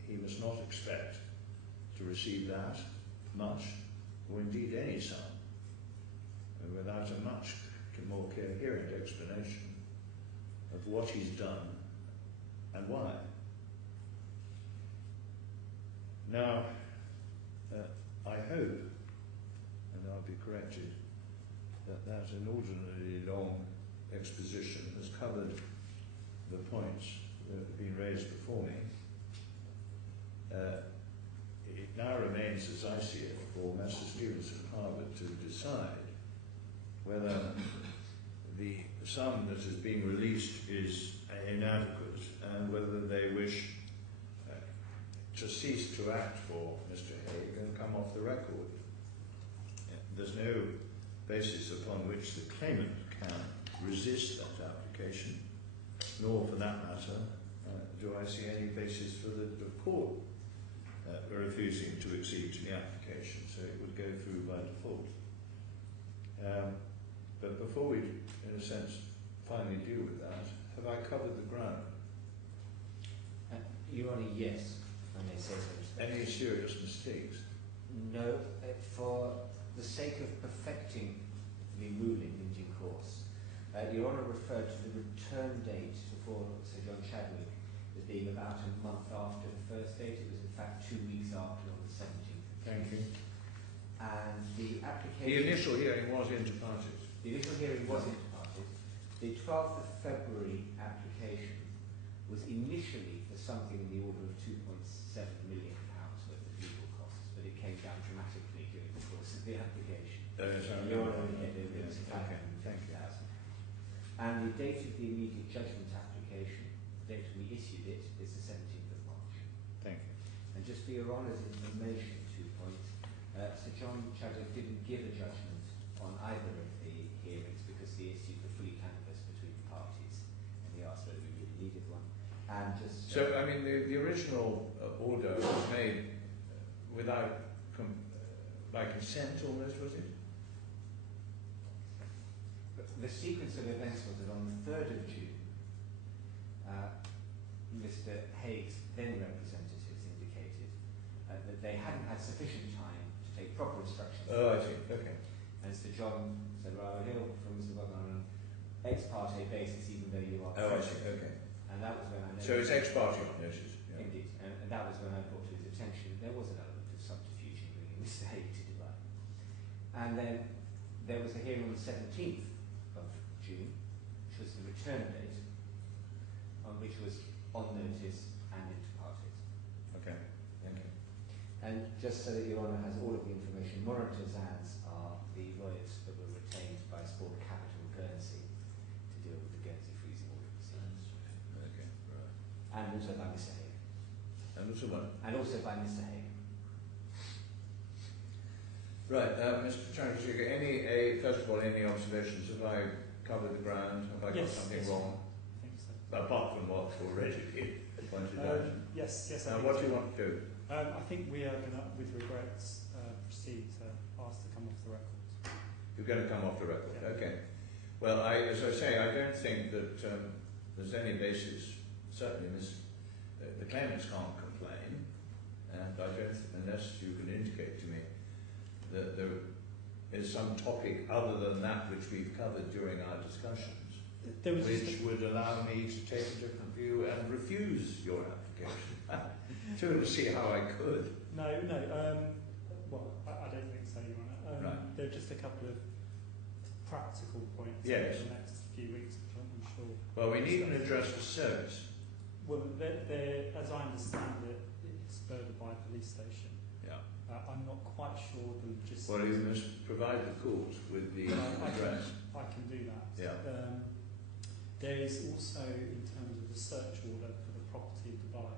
he must not expect to receive that much, or indeed any sum, without a much more coherent explanation of what he's done and why. Now, I hope, and I'll be corrected, that inordinately long exposition has covered the points that have been raised before me. It now remains, as I see it, for Master Stevens and Harvard to decide whether the sum that is being released is inadequate and whether they wish to cease to act for Mr. Haig and come off the record. There's no basis upon which the claimant can resist that application, nor for that matter do I see any basis for the court refusing to accede to the application, so it would go through by default. But before we, in a sense, finally deal with that, have I covered the ground? Your Honour, yes. I may say so. Any serious mistakes? No, for the sake of perfecting the ruling in due course, Your Honour referred to the return date before Sir John Chadwick as being about a month after the first date. It was in fact 2 weeks after, on the 17th. Thank you. And the application... The initial hearing was inter partes. The initial hearing was inter partes. The 12th of February application was initially for something in the order of £2.7 million worth of legal costs, but it came down dramatically during the course of the application. Your Honour, it was Okay, thank you. And the date of the immediate judgment application, the date we issued it, is the 17th of March. Thank you. And just for Your Honour's information, 2 points. Sir John Chadwick didn't give a judgment on either of the hearings because the issues were fully canvassed between the parties, and he asked whether we really needed one. And just so, I mean, the original order was made without by consent, almost, was it? the sequence of events was that on the 3rd of June, Mr. Haig's then representatives indicated that they hadn't had sufficient time to take proper instructions. Oh, I see. Okay. And Sir John said, well, I will hear from Mr. Bogdan on an ex parte basis, even though you are Oh, I present. see. Okay. And that was when I noticed. So it's ex parte notice. Yeah. Indeed. And that was when I brought to his attention there was an element of subterfuge in bringing Mr. Haig to Dubai. And then there was a hearing on the 17th of June, which was the return date, on which was on notice and inter partes. Okay. Thank you. And just so that Your Honour has all of the information, Morators as are the lawyers that were retained by Sport Capital Guernsey to deal with the Guernsey freezing order proceedings. Okay. Right. And also by Mr. Haig. And also what? And also by Mr. Haig. Right. Mr. Chandrasekhar, first of all, any observations? Have I covered the ground? Have I got something wrong? I think so. Apart from what's already been pointed out. Yes. Now, what do you want to do? I think we are going to, with regrets, proceed to ask to come off the record. You're going to come off the record. Yeah. Okay. Well, as I say, I don't think that there's any basis. Certainly, the claimants can't complain, and I don't, unless you can indicate to me that there is some topic other than that which we've covered during our discussions, which would allow me to take a different view and refuse your application. To see how I could. No. Well, I don't think so, Your Honour. Right. There are just a couple of practical points Yes. over the next few weeks, which I'm sure. Well, we needn't address the service. Well, as I understand it, it's further by a police station. Yeah. I'm not quite sure the logistics. Well, you must provide the court with the address. I can do that. Yeah. There is also, in terms of the search order for the property of Dubai,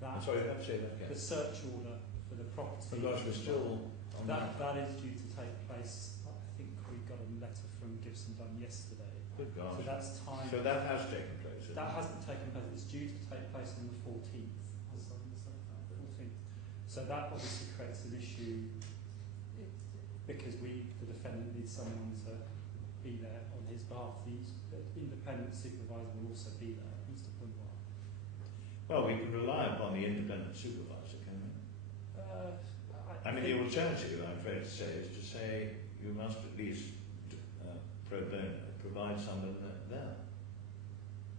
I'm sorry, don't say that again. the search order for the property. Because we're still on that is due to take place. I think we got a letter from Gibson Dunn yesterday. Good gosh. So that's time. So that has taken place. That hasn't taken place. It's due to take place on the 14th. 14th. So that obviously creates an issue because the defendant, needs someone to be there on his behalf. The independent supervisor will also be there, Mr. Punwar. Well, we can rely upon the independent supervisor, can we? I mean, the alternative, I'm afraid to say, is to say you must at least pro bono provide someone there.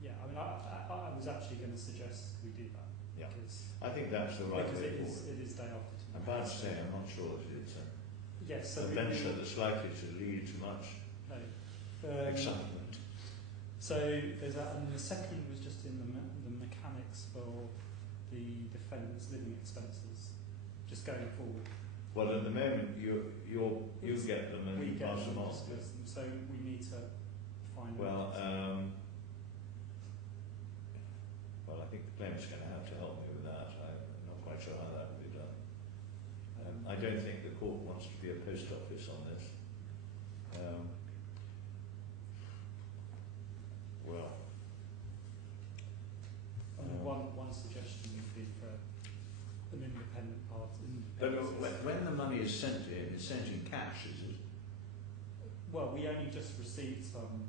Yeah, I mean, I was actually going to suggest we do that. Yeah. Because I think that's the right way forward. it is day after I'm tomorrow. about to say, I'm not sure that it's so a venture that's likely to lead to much excitement. So there's that, and the second was just in the mechanics for the defendant's living expenses, just going forward. Well, at the moment, you get them and we you get pass them on. So we need to find. Well, I think the claimant's going to have to help me with that. I'm not quite sure how that will be done. I don't think the court wants to be a post office on this. One suggestion would be for an independent party. But when the money is sent in, it's sent in cash, is it? Well, we only just received some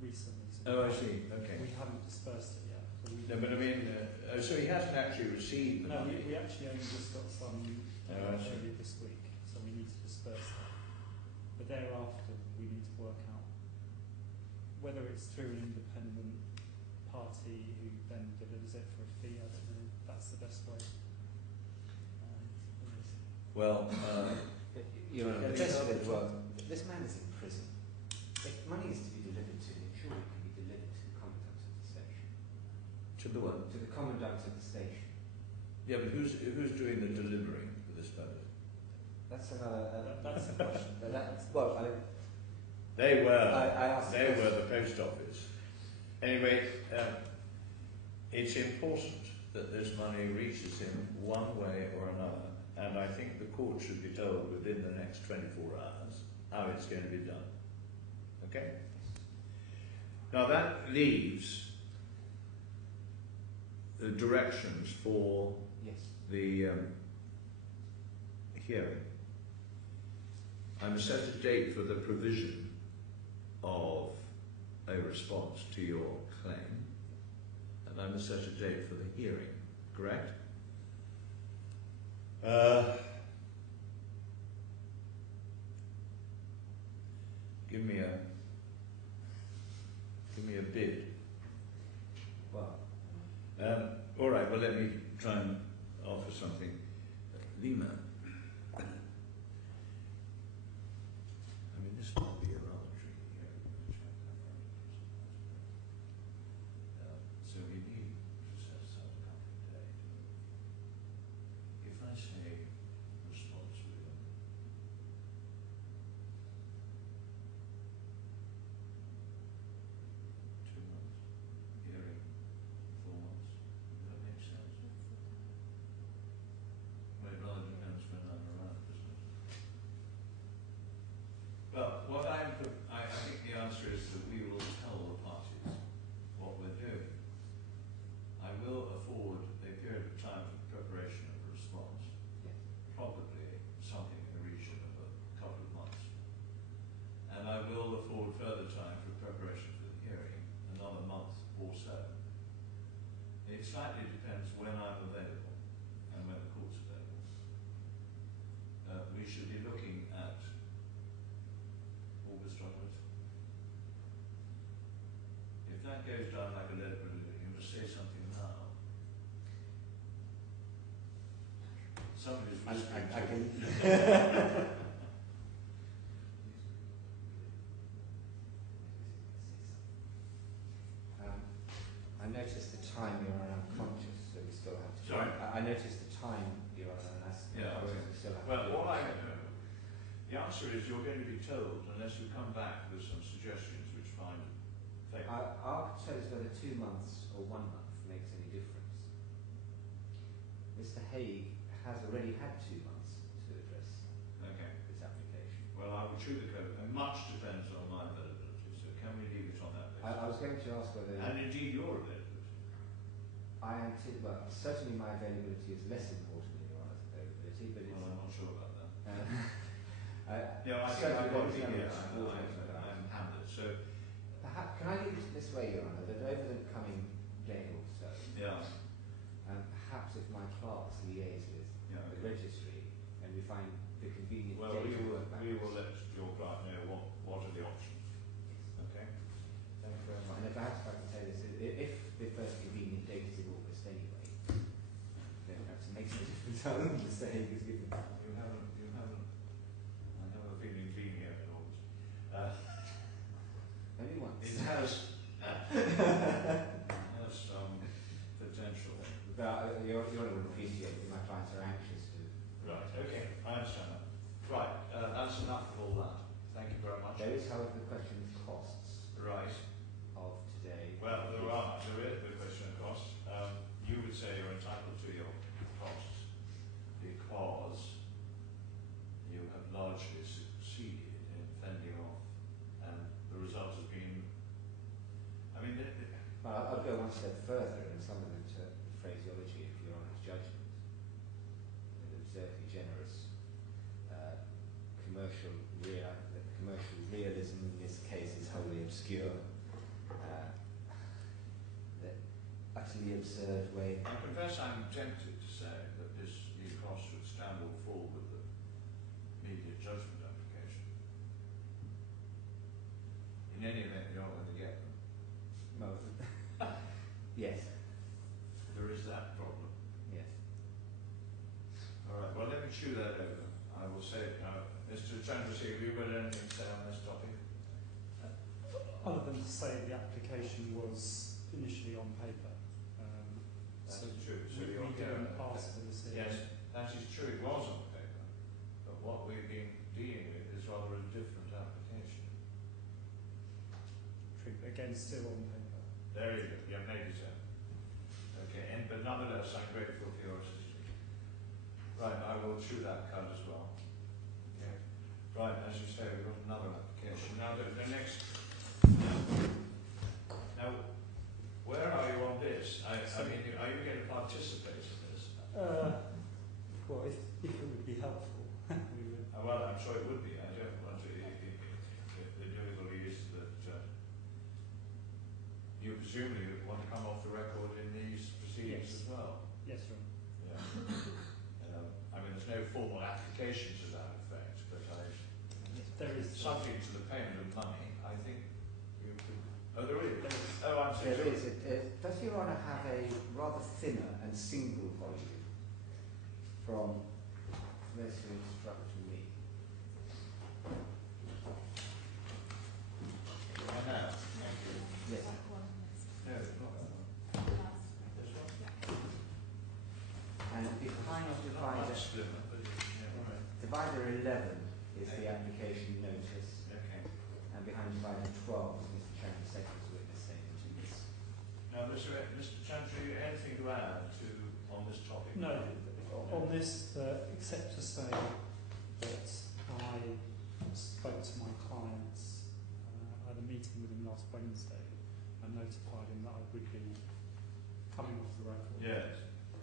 recently. So Oh, I see. Okay. We haven't dispersed it yet. No, but I mean, so he hasn't actually received the No, money. we actually only just got some I see. earlier this week, so we need to disperse that. But thereafter, we need to work out whether it's through an independent party who then delivers it for a fee. I don't know if that's the best way. Well, Your Honour, Can you just help with, us? well, this man is in prison. If money is to be delivered to him, surely it can be delivered to the commandant of the station. to the one. To the commandant of the station. Yeah, but who's doing the delivering for this purpose? That's another. That's the question. Well, I They were. I asked They the were question. the post office. Anyway, it's important that this money reaches him one way or another, and I think the court should be told within the next 24 hours how it's going to be done. Okay? Now that leaves the directions for Yes. the hearing. I must set a date for the provision of a response to your claim, and I must set a date for the hearing, correct? Give me a bid. Well. All right, well, let me try and offer something. Lima. I mean, this might be a rather tricky area. So we need to set aside a couple of days. If I say response within 2 months, hearing 4 months, does that make sense? Well, it rather depends when I'm around, doesn't it? Well, what I think the answer is that we will tell the parties what we're doing. I will afford a period of time for preparation of a response, Yes. probably something in the region of a couple of months. And I will afford further time for preparation for the hearing, another month or so. It slightly depends when I'm available and when the court's available. We should be looking at August onwards. If that goes down like a lead balloon, you must say something now. Somebody's whispering I to can. you. I noticed the time, Your Honour. I'm conscious, so we still have to. Sorry? I noticed the time, Your Honour, and Yeah, conscious okay. we still have Well, to. all I know, the answer is you're going to be told unless you come back with some suggestions which find favourable. I'll tell us whether 2 months or 1 month makes any difference. Mr. Haig has already had 2 months to address Okay. this application. Well, I will chew the code, and much depends on my availability, so can we leave it on that basis? I was going to ask whether And indeed your availability. well, certainly my availability is less important than Your Honour's availability, but Well, I'm not sure about that. yeah, I think certainly I've got to there be is here. no important about it. I'm hampered, so, Perhaps, can I leave it this way, Your Honour, that over the coming day or so, yeah, perhaps if my clerks liaise with yeah. the registry and we find the convenient Well, day we to will work backwards. let your client know what are the options. Okay? Thank you very much. And perhaps if I can say this, if the first convenient date is in August anyway, then perhaps it makes no difference how long the stay is given. You haven't, I have a feeling being here in August. Only once. It has some potential. But Your Honour would appreciate that my clients are anxious to. Right, okay, I understand that. Right, that's enough of all that. Thank you very much. There is, however, the question of costs Right. of today. Well, there is the question of cost. You would say you're entitled to your costs because you have largely succeeded in fending off, and the result has been, I mean, Well, I'll go one step further and some of the phraseology of Your Honour's judgment. An absurdly generous commercial realism in this case is wholly obscure. That utterly totally absurd way. I confess I'm tempted to say that these costs should stand or fall with the immediate judgment application. In any event, you're not going to get them. Well, yes, There is that problem. yes. All right, well, let me chew that over. I will say, Mr. Chandrasekhar, have you got anything to say on this topic? Other than to say the application was initially on paper. That's So true. So we didn't ask for this. Yes, that is true. It was on paper. But what we've been dealing with is rather a different application. True, but again, still on paper. There you go. Yeah, maybe so. Okay, but nonetheless, I'm grateful for your assistance. Right, I will chew that cud as well. Okay. Right, as you say, we've got another application. Now, the next... Now, where are you on this? I mean, are you going to participate in this? Well, if it would be helpful, we would. Well, I'm sure it would be. I don't want to... The difficulty is that you presumably want to come off the record in these proceedings Yes. as well. Yes, John. Yeah. I mean, there's no formal application to that effect, but There is. subject to the payment of money, I think you could... Oh, there is? There is. Oh, I'm so There sorry. is. Does Your Honour have a rather thinner and single volume from those who instructed me? I know. Thank you. Yes. No, it's not that one. This one? And behind Not divider, much slimmer, but yeah, right. divider 11 is the application notice, Okay. and behind divider 12 is Mr. Chandrasekhar's witness statement in this. Now, Mr. Chantry, anything to add on this topic? No, on this, except to say that I spoke to my clients, I had a meeting with him last Wednesday and notified him that I would be coming off the record. Yes.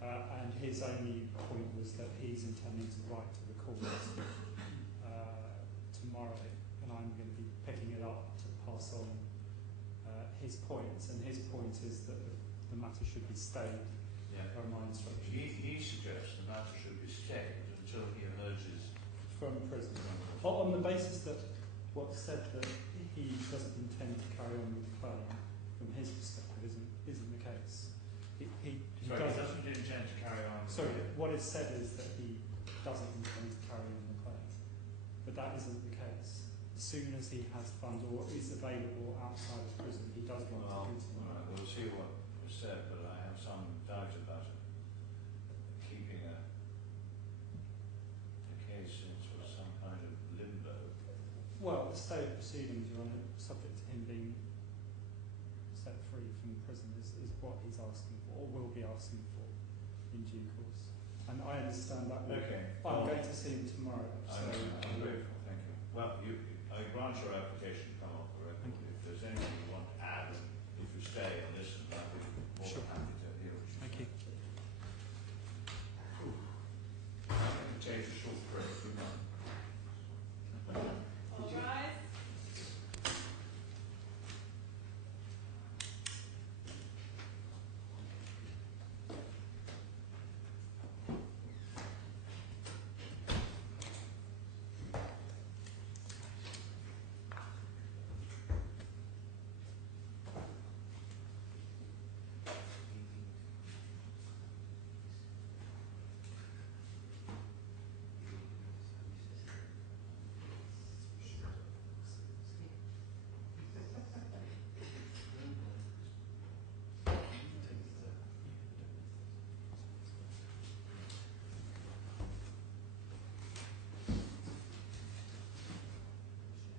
And his only point was that he's intending to write to the court tomorrow, and I'm going to be picking it up to pass on his points. And his point is that the matter should be stayed. Yeah. Are my instructions. He suggests the matter should be stayed until he emerges From prison. from On the basis that what's said that he doesn't intend to carry on with the claim, from his perspective, isn't the case. He Sorry, he doesn't intend to carry on. Sorry, what is said is that he doesn't intend to carry on the claim, but that isn't the case. As soon as he has funds or is available outside of prison, he does want to continue. All right, we'll see what was said, but I have some doubt about it. Keeping a case in sort of some kind of limbo. Well, the stay of proceedings, Your Honour, subject to him being set free from prison, is what he's asking for, or will be asking for, in due course. And I understand that. Okay. I'm going to see him tomorrow. So I'm grateful, thank you. Well, I grant your application to come off the record. If there's anything